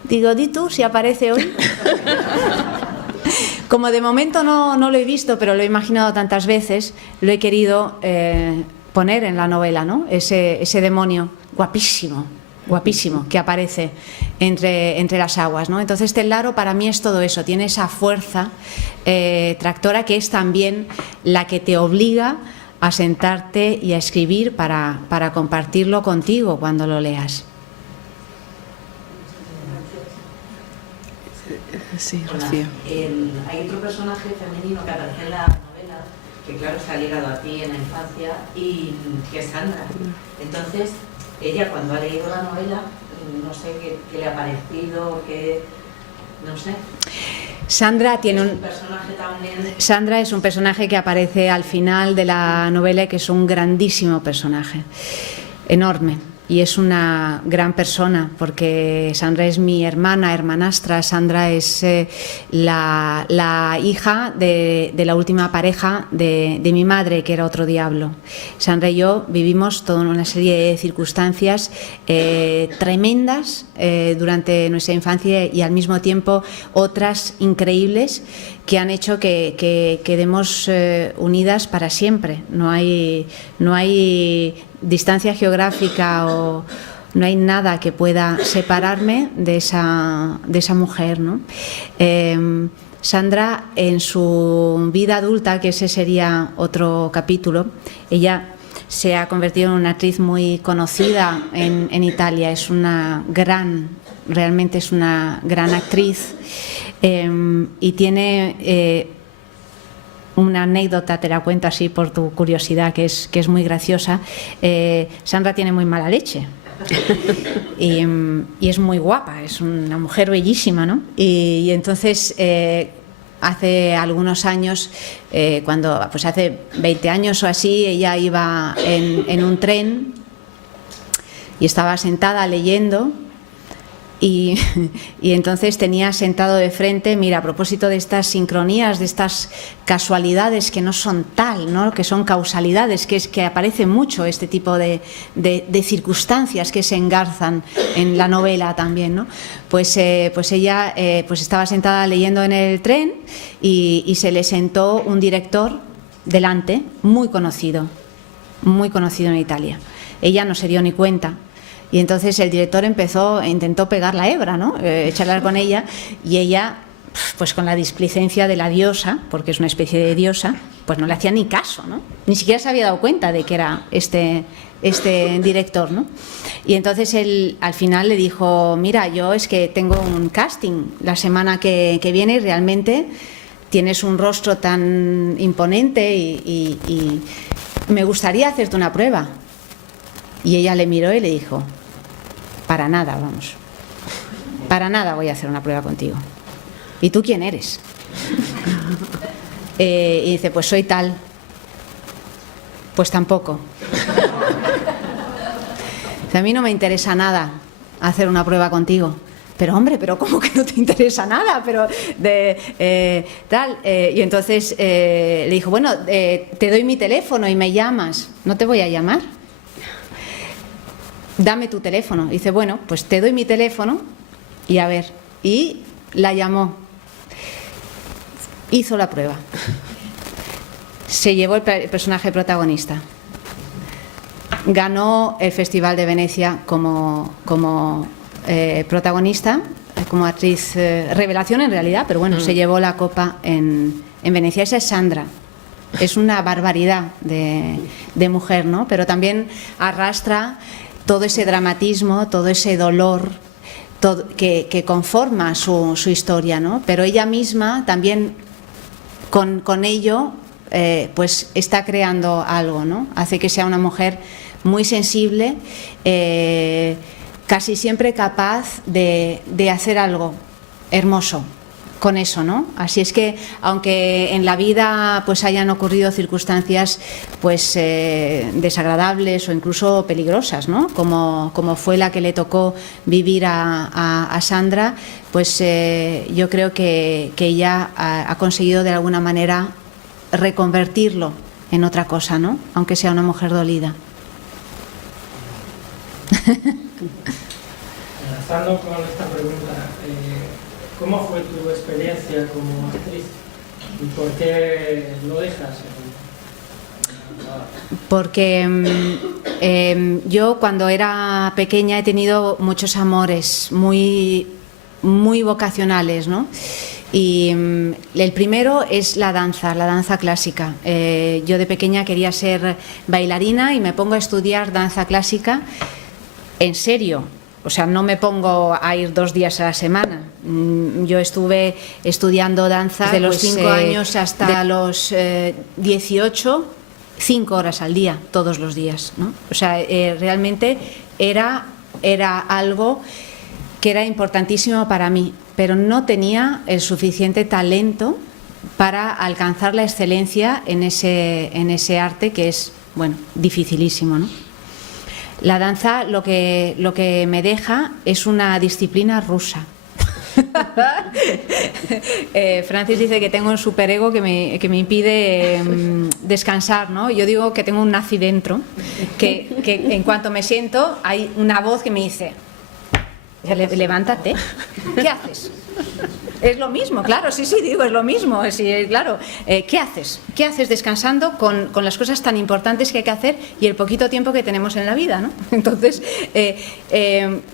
digo: di tú si aparece hoy. Como de momento no lo he visto, pero lo he imaginado tantas veces, lo he querido poner en la novela, ¿no? Ese demonio guapísimo que aparece entre las aguas, ¿no? Entonces Tellaro para mí es todo eso, tiene esa fuerza tractora, que es también la que te obliga a sentarte y a escribir para compartirlo contigo cuando lo leas. Sí, Rocío. Hay otro personaje femenino que aparece en la novela, que claro está ligado a ti en la infancia, y que es Sandra. Entonces, ella cuando ha leído la novela, no sé qué le ha parecido, no sé. Sandra tiene un personaje también. Sandra es un personaje que aparece al final de la novela y que es un grandísimo personaje, enorme. es una gran persona, porque Sandra es mi hermanastra. Sandra es la hija de la última pareja de mi madre, que era otro diablo. Sandra y yo vivimos toda una serie de circunstancias tremendas durante nuestra infancia, y al mismo tiempo otras increíbles que han hecho que quedemos unidas para siempre. No hay distancia geográfica o no hay nada que pueda separarme de esa mujer, ¿no? Sandra, en su vida adulta, que ese sería otro capítulo, ella se ha convertido en una actriz muy conocida en Italia. Realmente es una gran actriz, y tiene una anécdota, te la cuento así por tu curiosidad, que es muy graciosa. Sandra tiene muy mala leche. Y es muy guapa, es una mujer bellísima, ¿no? Y entonces hace algunos años, pues hace 20 años o así, ella iba en un tren y estaba sentada leyendo. Y entonces tenía sentado de frente, mira, a propósito de estas sincronías, de estas casualidades que no son tal, ¿no?, que son causalidades, que es que aparece mucho este tipo de circunstancias que se engarzan en la novela también, ¿no? Pues ella pues estaba sentada leyendo en el tren y se le sentó un director delante, muy conocido en Italia. Ella no se dio ni cuenta. Y entonces el director intentó pegar la hebra, ¿no? Charlar con ella, y ella, pues con la displicencia de la diosa, porque es una especie de diosa, pues no le hacía ni caso, ¿no? Ni siquiera se había dado cuenta de que era este director, ¿no? Y entonces él al final le dijo: mira, yo es que tengo un casting la semana que viene, y realmente tienes un rostro tan imponente y me gustaría hacerte una prueba. Y ella le miró y le dijo: para nada, vamos. Para nada voy a hacer una prueba contigo. ¿Y tú quién eres? Y dice: pues soy tal. Pues tampoco. Dice: a mí no me interesa nada hacer una prueba contigo. Pero hombre, pero ¿cómo que no te interesa nada? Pero tal. Y entonces le dijo: bueno, te doy mi teléfono y me llamas. ¿No te voy a llamar? Dame tu teléfono. Dice: bueno, pues te doy mi teléfono y a ver. Y la llamó. Hizo la prueba. Se llevó el personaje protagonista. Ganó el Festival de Venecia como protagonista, como actriz revelación en realidad, pero bueno, se llevó la copa en Venecia. Esa es Sandra. Es una barbaridad de mujer, ¿no? Pero también arrastra todo ese dramatismo, todo ese dolor que conforma su historia, ¿no? Pero ella misma también con ello pues está creando algo, ¿no? Hace que sea una mujer muy sensible, casi siempre capaz de hacer algo hermoso con eso, ¿no? Así es que, aunque en la vida pues hayan ocurrido circunstancias pues desagradables o incluso peligrosas, ¿no?, como fue la que le tocó vivir a Sandra, pues yo creo que ella ha conseguido de alguna manera reconvertirlo en otra cosa, ¿no?, aunque sea una mujer dolida. Enlazando con esta pregunta, ¿cómo fue tu experiencia como actriz y por qué lo dejas? Porque yo cuando era pequeña he tenido muchos amores muy vocacionales, ¿no? Y el primero es la danza clásica. Yo de pequeña quería ser bailarina y me pongo a estudiar danza clásica en serio. O sea, no me pongo a ir 2 días a la semana. Yo estuve estudiando danza desde los 5 años hasta los 18, 5 horas al día, todos los días, ¿no? O sea, realmente era algo que era importantísimo para mí, pero no tenía el suficiente talento para alcanzar la excelencia en ese arte, que es, bueno, dificilísimo, ¿no? La danza lo que me deja es una disciplina rusa. Francis dice que tengo un superego que me impide descansar, ¿no? Yo digo que tengo un nazi dentro, que en cuanto me siento hay una voz que me dice: levántate, ¿qué haces? Es lo mismo, claro, sí, digo, es lo mismo, sí, claro. ¿Qué haces? ¿Qué haces descansando con las cosas tan importantes que hay que hacer y el poquito tiempo que tenemos en la vida, ¿no? Entonces,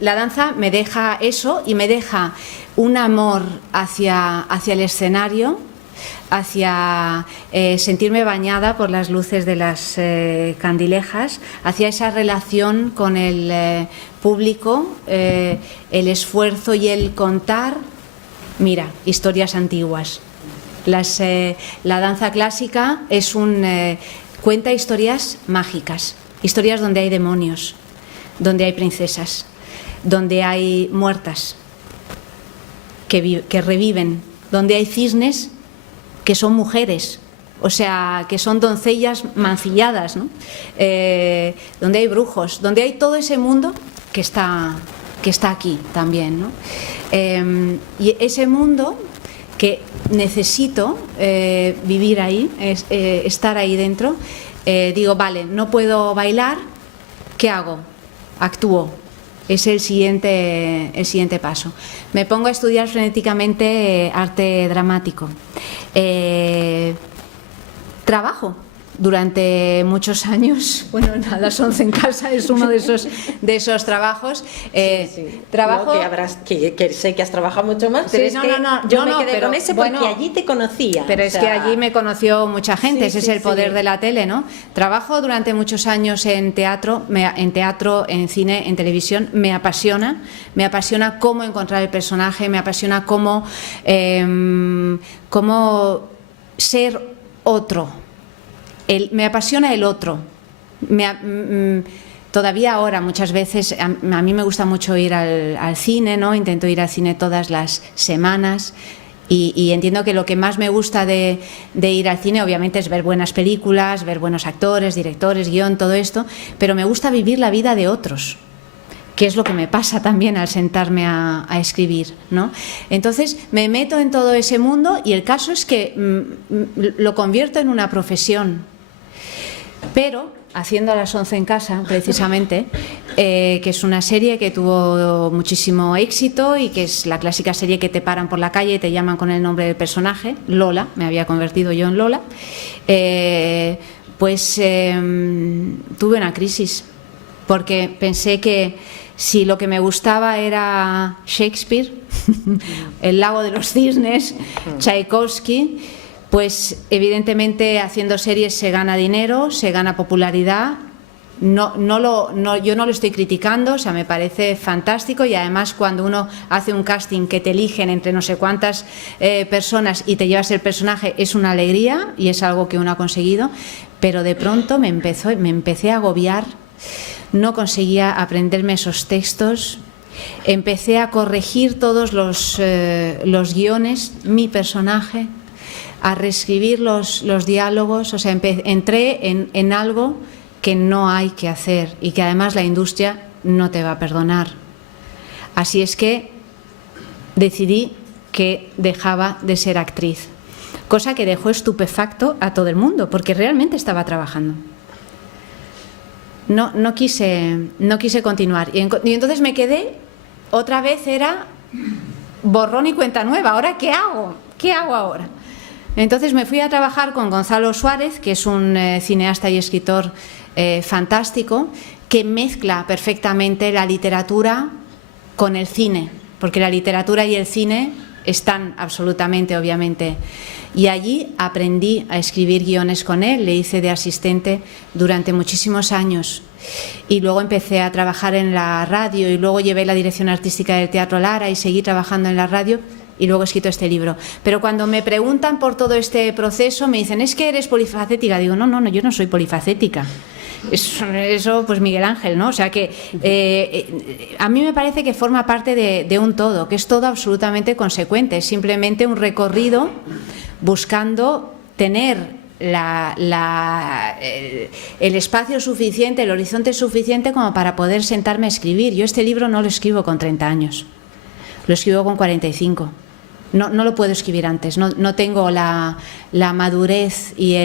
la danza me deja eso y me deja un amor hacia el escenario, hacia sentirme bañada por las luces de las candilejas, hacia esa relación con el público, el esfuerzo y el contar, mira, historias antiguas. La danza clásica cuenta historias mágicas, historias donde hay demonios, donde hay princesas, donde hay muertas que reviven, donde hay cisnes que son mujeres, o sea, que son doncellas mancilladas, ¿no? Donde hay brujos, donde hay todo ese mundo que está aquí también, ¿no? Y ese mundo que necesito vivir ahí, estar ahí dentro, digo, vale, no puedo bailar, ¿qué hago? Actúo. Es el siguiente paso. Me pongo a estudiar frenéticamente arte dramático. Trabajo durante muchos años, bueno, a las 11 en casa es uno de esos trabajos. Trabajo... Que sé que has trabajado mucho más, pero sí, es que yo me quedé con ese porque bueno, allí te conocía. Pero es que allí me conoció mucha gente, ese es el poder de la tele, ¿no? Trabajo durante muchos años en teatro, en cine, en televisión, me apasiona cómo encontrar el personaje, me apasiona cómo ser otro. Me apasiona el otro. Todavía ahora muchas veces a mí me gusta mucho ir al cine, ¿no? Intento ir al cine todas las semanas y entiendo que lo que más me gusta de ir al cine obviamente es ver buenas películas, ver buenos actores, directores, guión, todo esto, pero me gusta vivir la vida de otros, que es lo que me pasa también al sentarme a escribir, ¿no? Entonces me meto en todo ese mundo y el caso es que lo convierto en una profesión. Pero haciendo a las 11 en casa, precisamente, que es una serie que tuvo muchísimo éxito y que es la clásica serie que te paran por la calle y te llaman con el nombre del personaje, Lola, me había convertido yo en Lola, tuve una crisis, porque pensé que si lo que me gustaba era Shakespeare, El lago de los cisnes, Tchaikovsky, pues evidentemente haciendo series se gana dinero, se gana popularidad. Yo no lo estoy criticando, o sea, me parece fantástico y además cuando uno hace un casting que te eligen entre no sé cuántas personas y te llevas el personaje es una alegría y es algo que uno ha conseguido, pero de pronto me empecé a agobiar, no conseguía aprenderme esos textos, empecé a corregir todos los guiones, mi personaje, a reescribir los diálogos, o sea, entré en algo que no hay que hacer y que además la industria no te va a perdonar. Así es que decidí que dejaba de ser actriz, cosa que dejó estupefacto a todo el mundo, porque realmente estaba trabajando. No quise continuar y entonces me quedé, otra vez era borrón y cuenta nueva. ¿Ahora qué hago? ¿Qué hago ahora? Entonces me fui a trabajar con Gonzalo Suárez, que es un cineasta y escritor fantástico, que mezcla perfectamente la literatura con el cine, porque la literatura y el cine están absolutamente, obviamente. Y allí aprendí a escribir guiones con él, le hice de asistente durante muchísimos años. Y luego empecé a trabajar en la radio y luego llevé la dirección artística del Teatro Lara y seguí trabajando en la radio. Y luego he escrito este libro. Pero cuando me preguntan por todo este proceso, me dicen, ¿es que eres polifacética? Digo, no, yo no soy polifacética. Eso pues Miguel Ángel, ¿no? O sea que a mí me parece que forma parte de un todo, que es todo absolutamente consecuente. Es simplemente un recorrido buscando tener el espacio suficiente, el horizonte suficiente como para poder sentarme a escribir. Yo este libro no lo escribo con 30 años, lo escribo con 45. No lo puedo escribir antes, no tengo la madurez y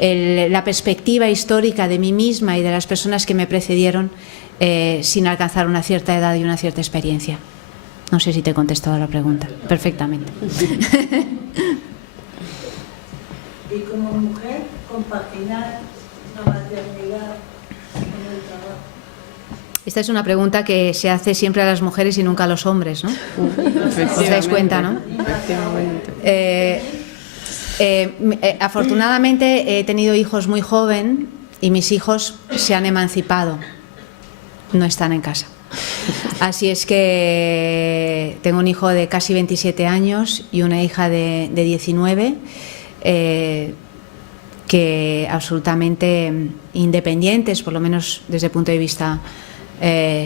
la perspectiva histórica de mí misma y de las personas que me precedieron sin alcanzar una cierta edad y una cierta experiencia. No sé si te he contestado a la pregunta perfectamente. Y como mujer, compaginar la maternidad con el trabajo. Esta es una pregunta que se hace siempre a las mujeres y nunca a los hombres, ¿no? ¿Os dais cuenta, no? Afortunadamente he tenido hijos muy joven y mis hijos se han emancipado, no están en casa. Así es que tengo un hijo de casi 27 años y una hija de 19, que absolutamente independientes, por lo menos desde el punto de vista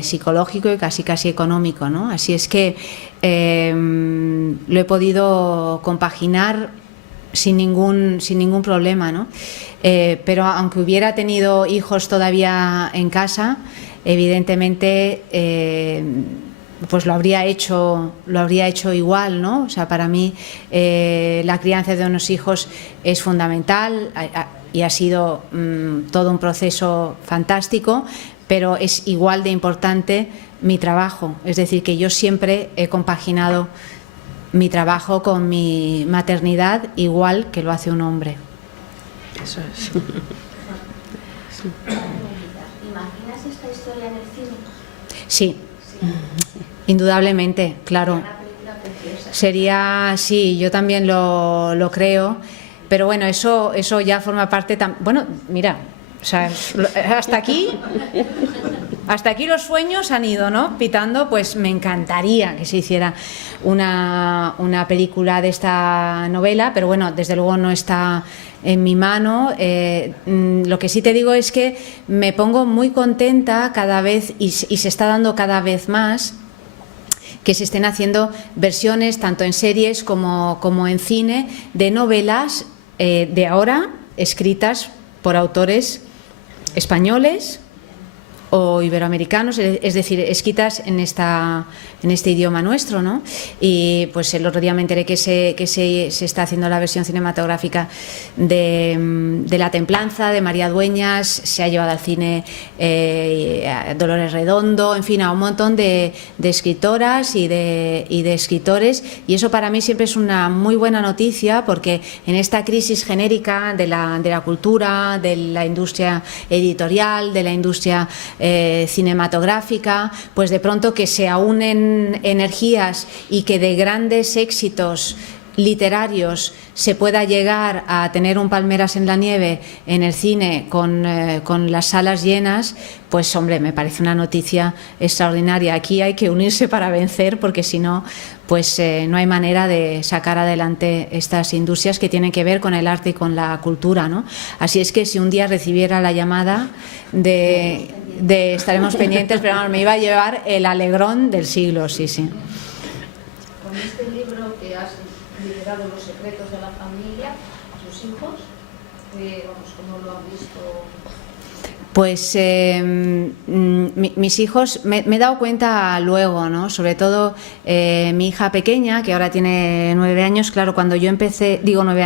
psicológico y casi económico, ¿no? Así es que lo he podido compaginar sin ningún problema, ¿no? Pero aunque hubiera tenido hijos todavía en casa, evidentemente pues lo habría hecho igual, ¿no? O sea, para mí la crianza de unos hijos es fundamental y ha sido todo un proceso fantástico, pero es igual de importante mi trabajo. Es decir, que yo siempre he compaginado mi trabajo con mi maternidad igual que lo hace un hombre. Eso es. ¿Imaginas esta historia en el cine? Sí, indudablemente, claro. Una película preciosa. Sería, sí, yo también lo creo, pero bueno, eso ya forma parte. Bueno, mira, o sea, hasta aquí los sueños han ido, ¿no? Pitando, pues me encantaría que se hiciera una película de esta novela, pero bueno, desde luego no está en mi mano. Lo que sí te digo es que me pongo muy contenta cada vez, y se está dando cada vez más, que se estén haciendo versiones tanto en series como en cine de novelas de ahora escritas por autores españoles o iberoamericanos, es decir, escritas en este idioma nuestro, ¿no? Y pues el otro día me enteré que se está haciendo la versión cinematográfica de La Templanza, de María Dueñas, se ha llevado al cine a Dolores Redondo, en fin, a un montón de escritoras y de escritores, y eso para mí siempre es una muy buena noticia, porque en esta crisis genérica de la cultura, de la industria editorial, de la industria cinematográfica, pues de pronto que se aúnen energías y que de grandes éxitos literarios se pueda llegar a tener un Palmeras en la nieve en el cine con las salas llenas, pues hombre, me parece una noticia extraordinaria. Aquí hay que unirse para vencer, porque si no, pues no hay manera de sacar adelante estas industrias que tienen que ver con el arte y con la cultura, ¿no? Así es que si un día recibiera la llamada de estaremos pendientes, pero vamos, me iba a llevar el alegrón del siglo, sí. Con este libro que has liberado los secretos de la familia, tus hijos, ¿cómo lo han visto? Pues mis hijos, me he dado cuenta luego, ¿no? Sobre todo mi hija pequeña, que ahora tiene 9 años, claro, cuando yo empecé, 19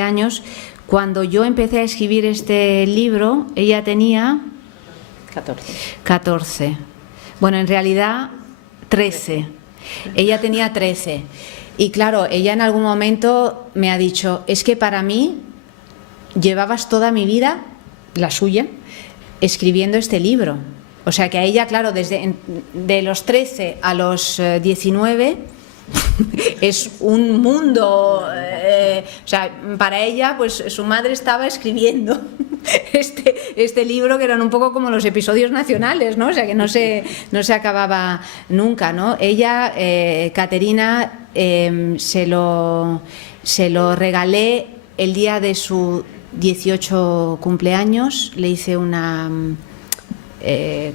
años, cuando yo empecé a escribir este libro, ella tenía 14. Bueno, en realidad 13. Ella tenía 13. Y claro, ella en algún momento me ha dicho, es que para mí llevabas toda mi vida, la suya, escribiendo este libro. O sea que a ella, claro, de los 13 a los 19 es un mundo. O sea, para ella, pues su madre estaba escribiendo este libro, que eran un poco como los episodios nacionales, ¿no? O sea que no se acababa nunca, ¿no? Ella, Caterina, se lo regalé el día de su 18 cumpleaños. Le hice una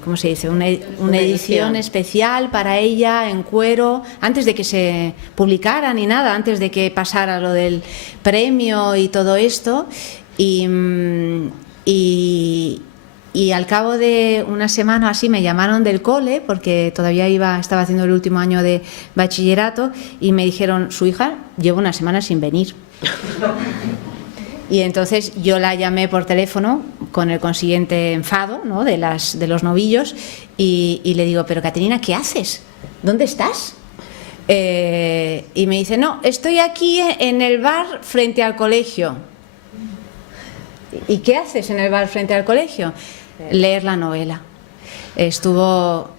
¿cómo se dice? Una edición especial para ella en cuero, antes de que se publicara ni nada, antes de que pasara lo del premio y todo esto. Y al cabo de una semana así me llamaron del cole, porque todavía estaba haciendo el último año de bachillerato, y me dijeron: su hija lleva una semana sin venir. Y entonces yo la llamé por teléfono con el consiguiente enfado, ¿no?, de los novillos, y le digo: pero Caterina, ¿qué haces? ¿Dónde estás? Y me dice: no, estoy aquí en el bar frente al colegio. ¿Y qué haces en el bar frente al colegio? Leer la novela. Estuvo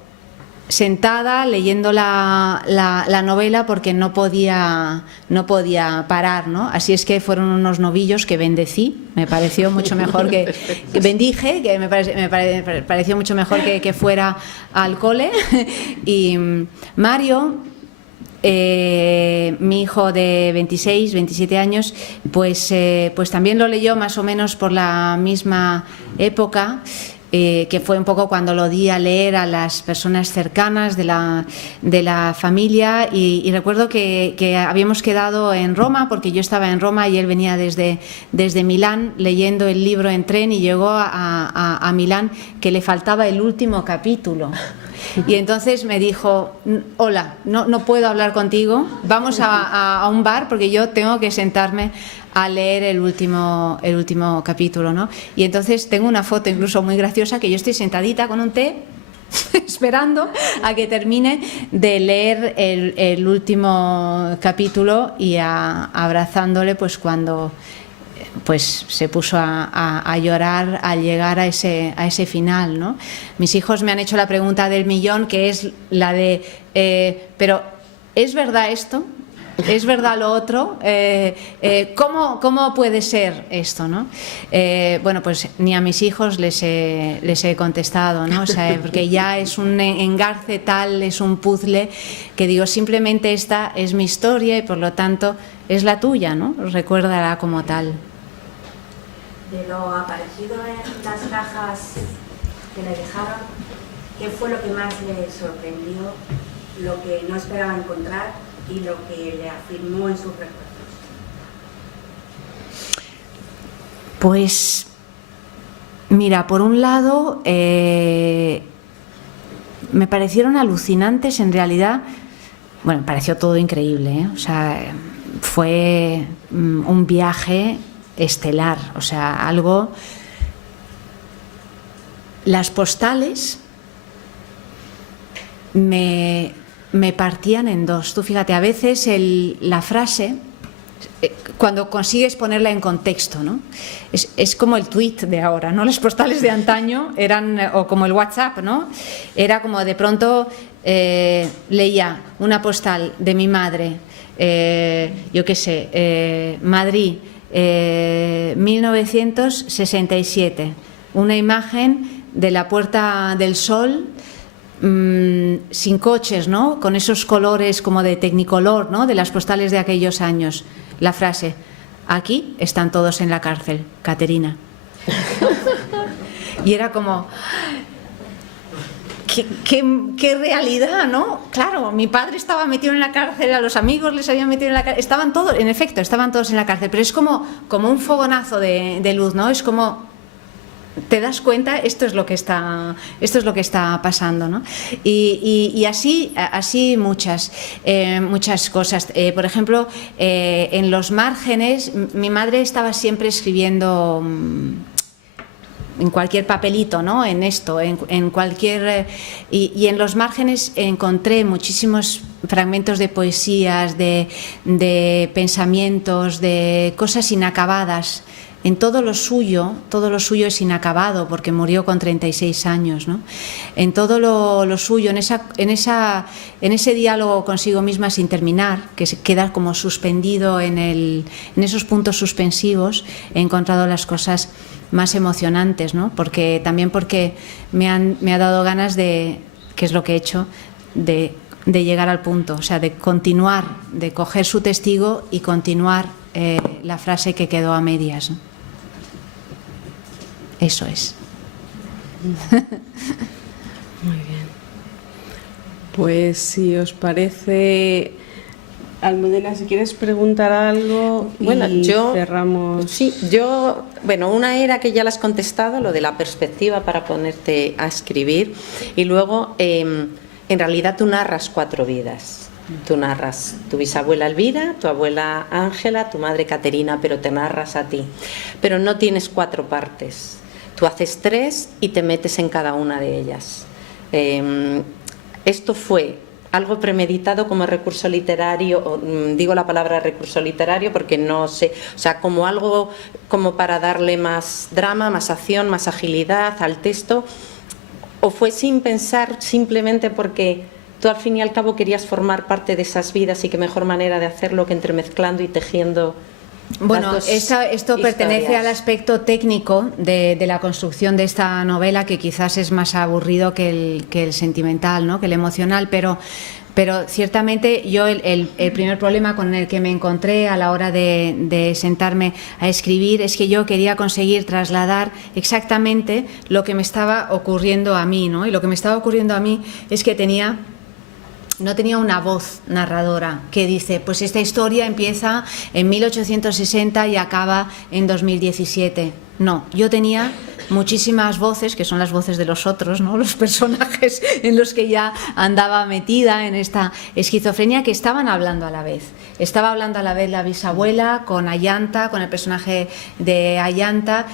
sentada leyendo la novela porque no podía parar, ¿no? Así es que fueron unos novillos que bendecí. Me pareció mucho mejor que bendije, que me pareció mucho mejor que fuera al cole. Y Mario, mi hijo de 26, 27 años, pues también lo leyó más o menos por la misma época, que fue un poco cuando lo di a leer a las personas cercanas de la familia, y recuerdo que habíamos quedado en Roma, porque yo estaba en Roma y él venía desde Milán leyendo el libro en tren, y llegó a Milán que le faltaba el último capítulo. Y entonces me dijo: hola, no puedo hablar contigo, vamos a un bar porque yo tengo que sentarme a leer el último capítulo, ¿no? Y entonces tengo una foto incluso muy graciosa, que yo estoy sentadita con un té esperando a que termine de leer el último capítulo, y abrazándole pues cuando pues se puso a llorar al llegar a ese final, ¿no? Mis hijos me han hecho la pregunta del millón, que es la de pero ¿es verdad esto? ¿Es verdad lo otro? ¿Cómo puede ser esto, ¿no? Bueno, pues ni a mis hijos les he contestado, ¿no? O sea, porque ya es un engarce tal, es un puzzle, que digo, simplemente esta es mi historia y por lo tanto es la tuya, ¿no? Recuérdala como tal. De lo aparecido en las cajas que le dejaron, ¿qué fue lo que más le sorprendió, lo que no esperaba encontrar y lo que le afirmó en sus recuerdos? Pues mira, por un lado me parecieron alucinantes, en realidad. Bueno, me pareció todo increíble, ¿eh? O sea, fue un viaje estelar, o sea, algo. Las postales me partían en dos. Tú fíjate, a veces la frase, cuando consigues ponerla en contexto, ¿no? Es como el tuit de ahora, ¿no? Las postales de antaño eran, o como el WhatsApp, ¿no? Era como de pronto leía una postal de mi madre, yo qué sé, Madrid, 1967, una imagen de la Puerta del Sol, sin coches, ¿no? Con esos colores como de Technicolor, ¿no? De las postales de aquellos años. La frase: aquí están todos en la cárcel, Caterina. Y era como, ¿qué realidad, ¿no? Claro, mi padre estaba metido en la cárcel, a los amigos les habían metido en la cárcel, estaban todos, en efecto, estaban todos en la cárcel, pero es como un fogonazo de luz, ¿no? Es como, te das cuenta, esto es lo que está pasando, ¿no? Y así muchas cosas. Por ejemplo, en los márgenes, mi madre estaba siempre escribiendo en cualquier papelito, ¿no? En esto, en cualquier. Y en los márgenes encontré muchísimos fragmentos de poesías, de pensamientos, de cosas inacabadas. En todo lo suyo es inacabado, porque murió con 36 años, ¿no? En todo lo suyo, en ese diálogo consigo misma sin terminar, que se queda como suspendido en esos puntos suspensivos, he encontrado las cosas más emocionantes, ¿no? Porque me ha dado ganas de, que es lo que he hecho, de llegar al punto, o sea, de continuar, de coger su testigo y continuar la frase que quedó a medias, ¿no? Eso es. Muy bien. Pues si os parece, Almudena, si quieres preguntar algo, bueno, cerramos. Sí, bueno, una era que ya la has contestado, lo de la perspectiva para ponerte a escribir, y luego, en realidad tú narras 4 vidas. Tú narras tu bisabuela Elvira, tu abuela Ángela, tu madre Caterina, pero te narras a ti. Pero no tienes 4 partes. Tú haces 3 y te metes en cada una de ellas. Esto fue algo premeditado como recurso literario, digo la palabra recurso literario porque no sé, o sea, como algo como para darle más drama, más acción, más agilidad al texto, o fue sin pensar, simplemente porque tú al fin y al cabo querías formar parte de esas vidas y qué mejor manera de hacerlo que entremezclando y tejiendo. Bueno, esto pertenece al aspecto técnico de la construcción de esta novela, que quizás es más aburrido que el sentimental, ¿no? Que el emocional, pero ciertamente yo el primer problema con el que me encontré a la hora de sentarme a escribir es que yo quería conseguir trasladar exactamente lo que me estaba ocurriendo a mí, ¿no? Y lo que me estaba ocurriendo a mí es que no tenía una voz narradora que dice, pues esta historia empieza en 1860 y acaba en 2017. No, yo tenía muchísimas voces, que son las voces de los otros, ¿no? Los personajes en los que ya andaba metida en esta esquizofrenia, que estaban hablando a la vez. Estaba hablando a la vez la bisabuela con Ayanta, con el personaje de Ayanta,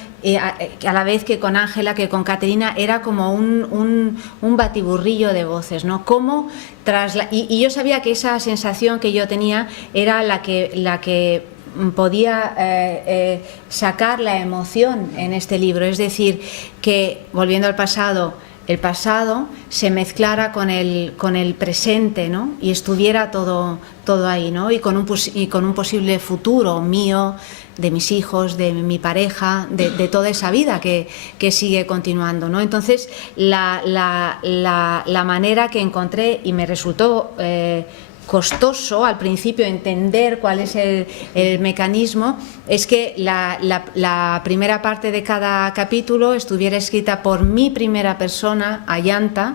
a la vez que con Ángela, que con Caterina. Era como un batiburrillo de voces, ¿no? Y yo sabía que esa sensación que yo tenía era la que podía sacar la emoción en este libro, es decir, que volviendo al pasado, el pasado se mezclara con el presente, ¿no? Y estuviera todo ahí, ¿no? Y con un posible futuro mío, de mis hijos, de mi pareja, de toda esa vida que sigue continuando, ¿no? Entonces la manera que encontré, y me resultó costoso al principio entender cuál es el mecanismo, es que la primera parte de cada capítulo estuviera escrita por mi primera persona, Ayanta,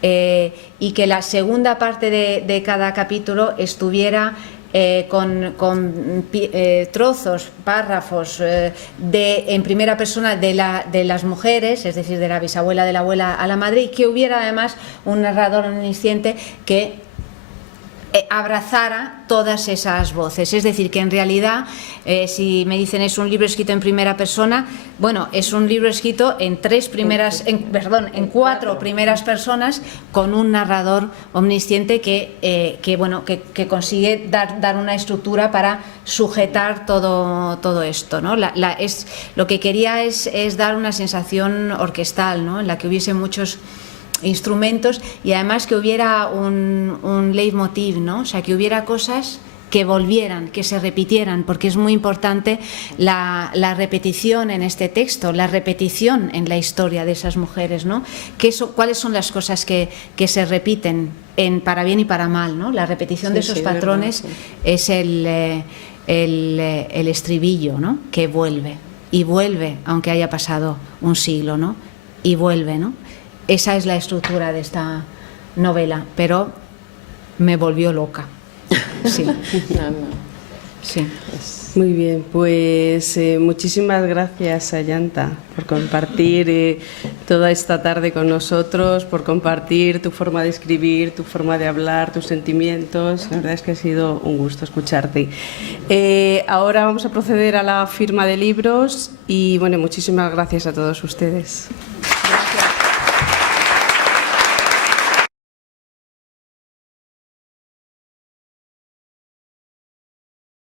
y que la segunda parte de cada capítulo estuviera con trozos, párrafos en primera persona de las mujeres, es decir, de la bisabuela, de la abuela a la madre, y que hubiera además un narrador omnisciente que abrazara todas esas voces. Es decir, que en realidad, si me dicen es un libro escrito en primera persona, bueno, es un libro escrito en 4 primeras personas, con un narrador omnisciente que consigue dar una estructura para sujetar todo esto, ¿no? Lo que quería es dar una sensación orquestal, ¿no? En la que hubiese muchos instrumentos y además que hubiera un leitmotiv, ¿no? O sea, que hubiera cosas que volvieran, que se repitieran, porque es muy importante la repetición en este texto, la repetición en la historia de esas mujeres, ¿no? ¿Cuáles son las cosas que se repiten para bien y para mal, ¿no? La repetición de esos patrones, verdad, sí. Es el estribillo, ¿no? Que vuelve y vuelve, aunque haya pasado un siglo, ¿no? Y vuelve, ¿no? Esa es la estructura de esta novela, pero me volvió loca. Sí. Sí. Muy bien, pues muchísimas gracias, Ayanta, por compartir toda esta tarde con nosotros, por compartir tu forma de escribir, tu forma de hablar, tus sentimientos. La verdad es que ha sido un gusto escucharte. Ahora vamos a proceder a la firma de libros y, bueno, muchísimas gracias a todos ustedes.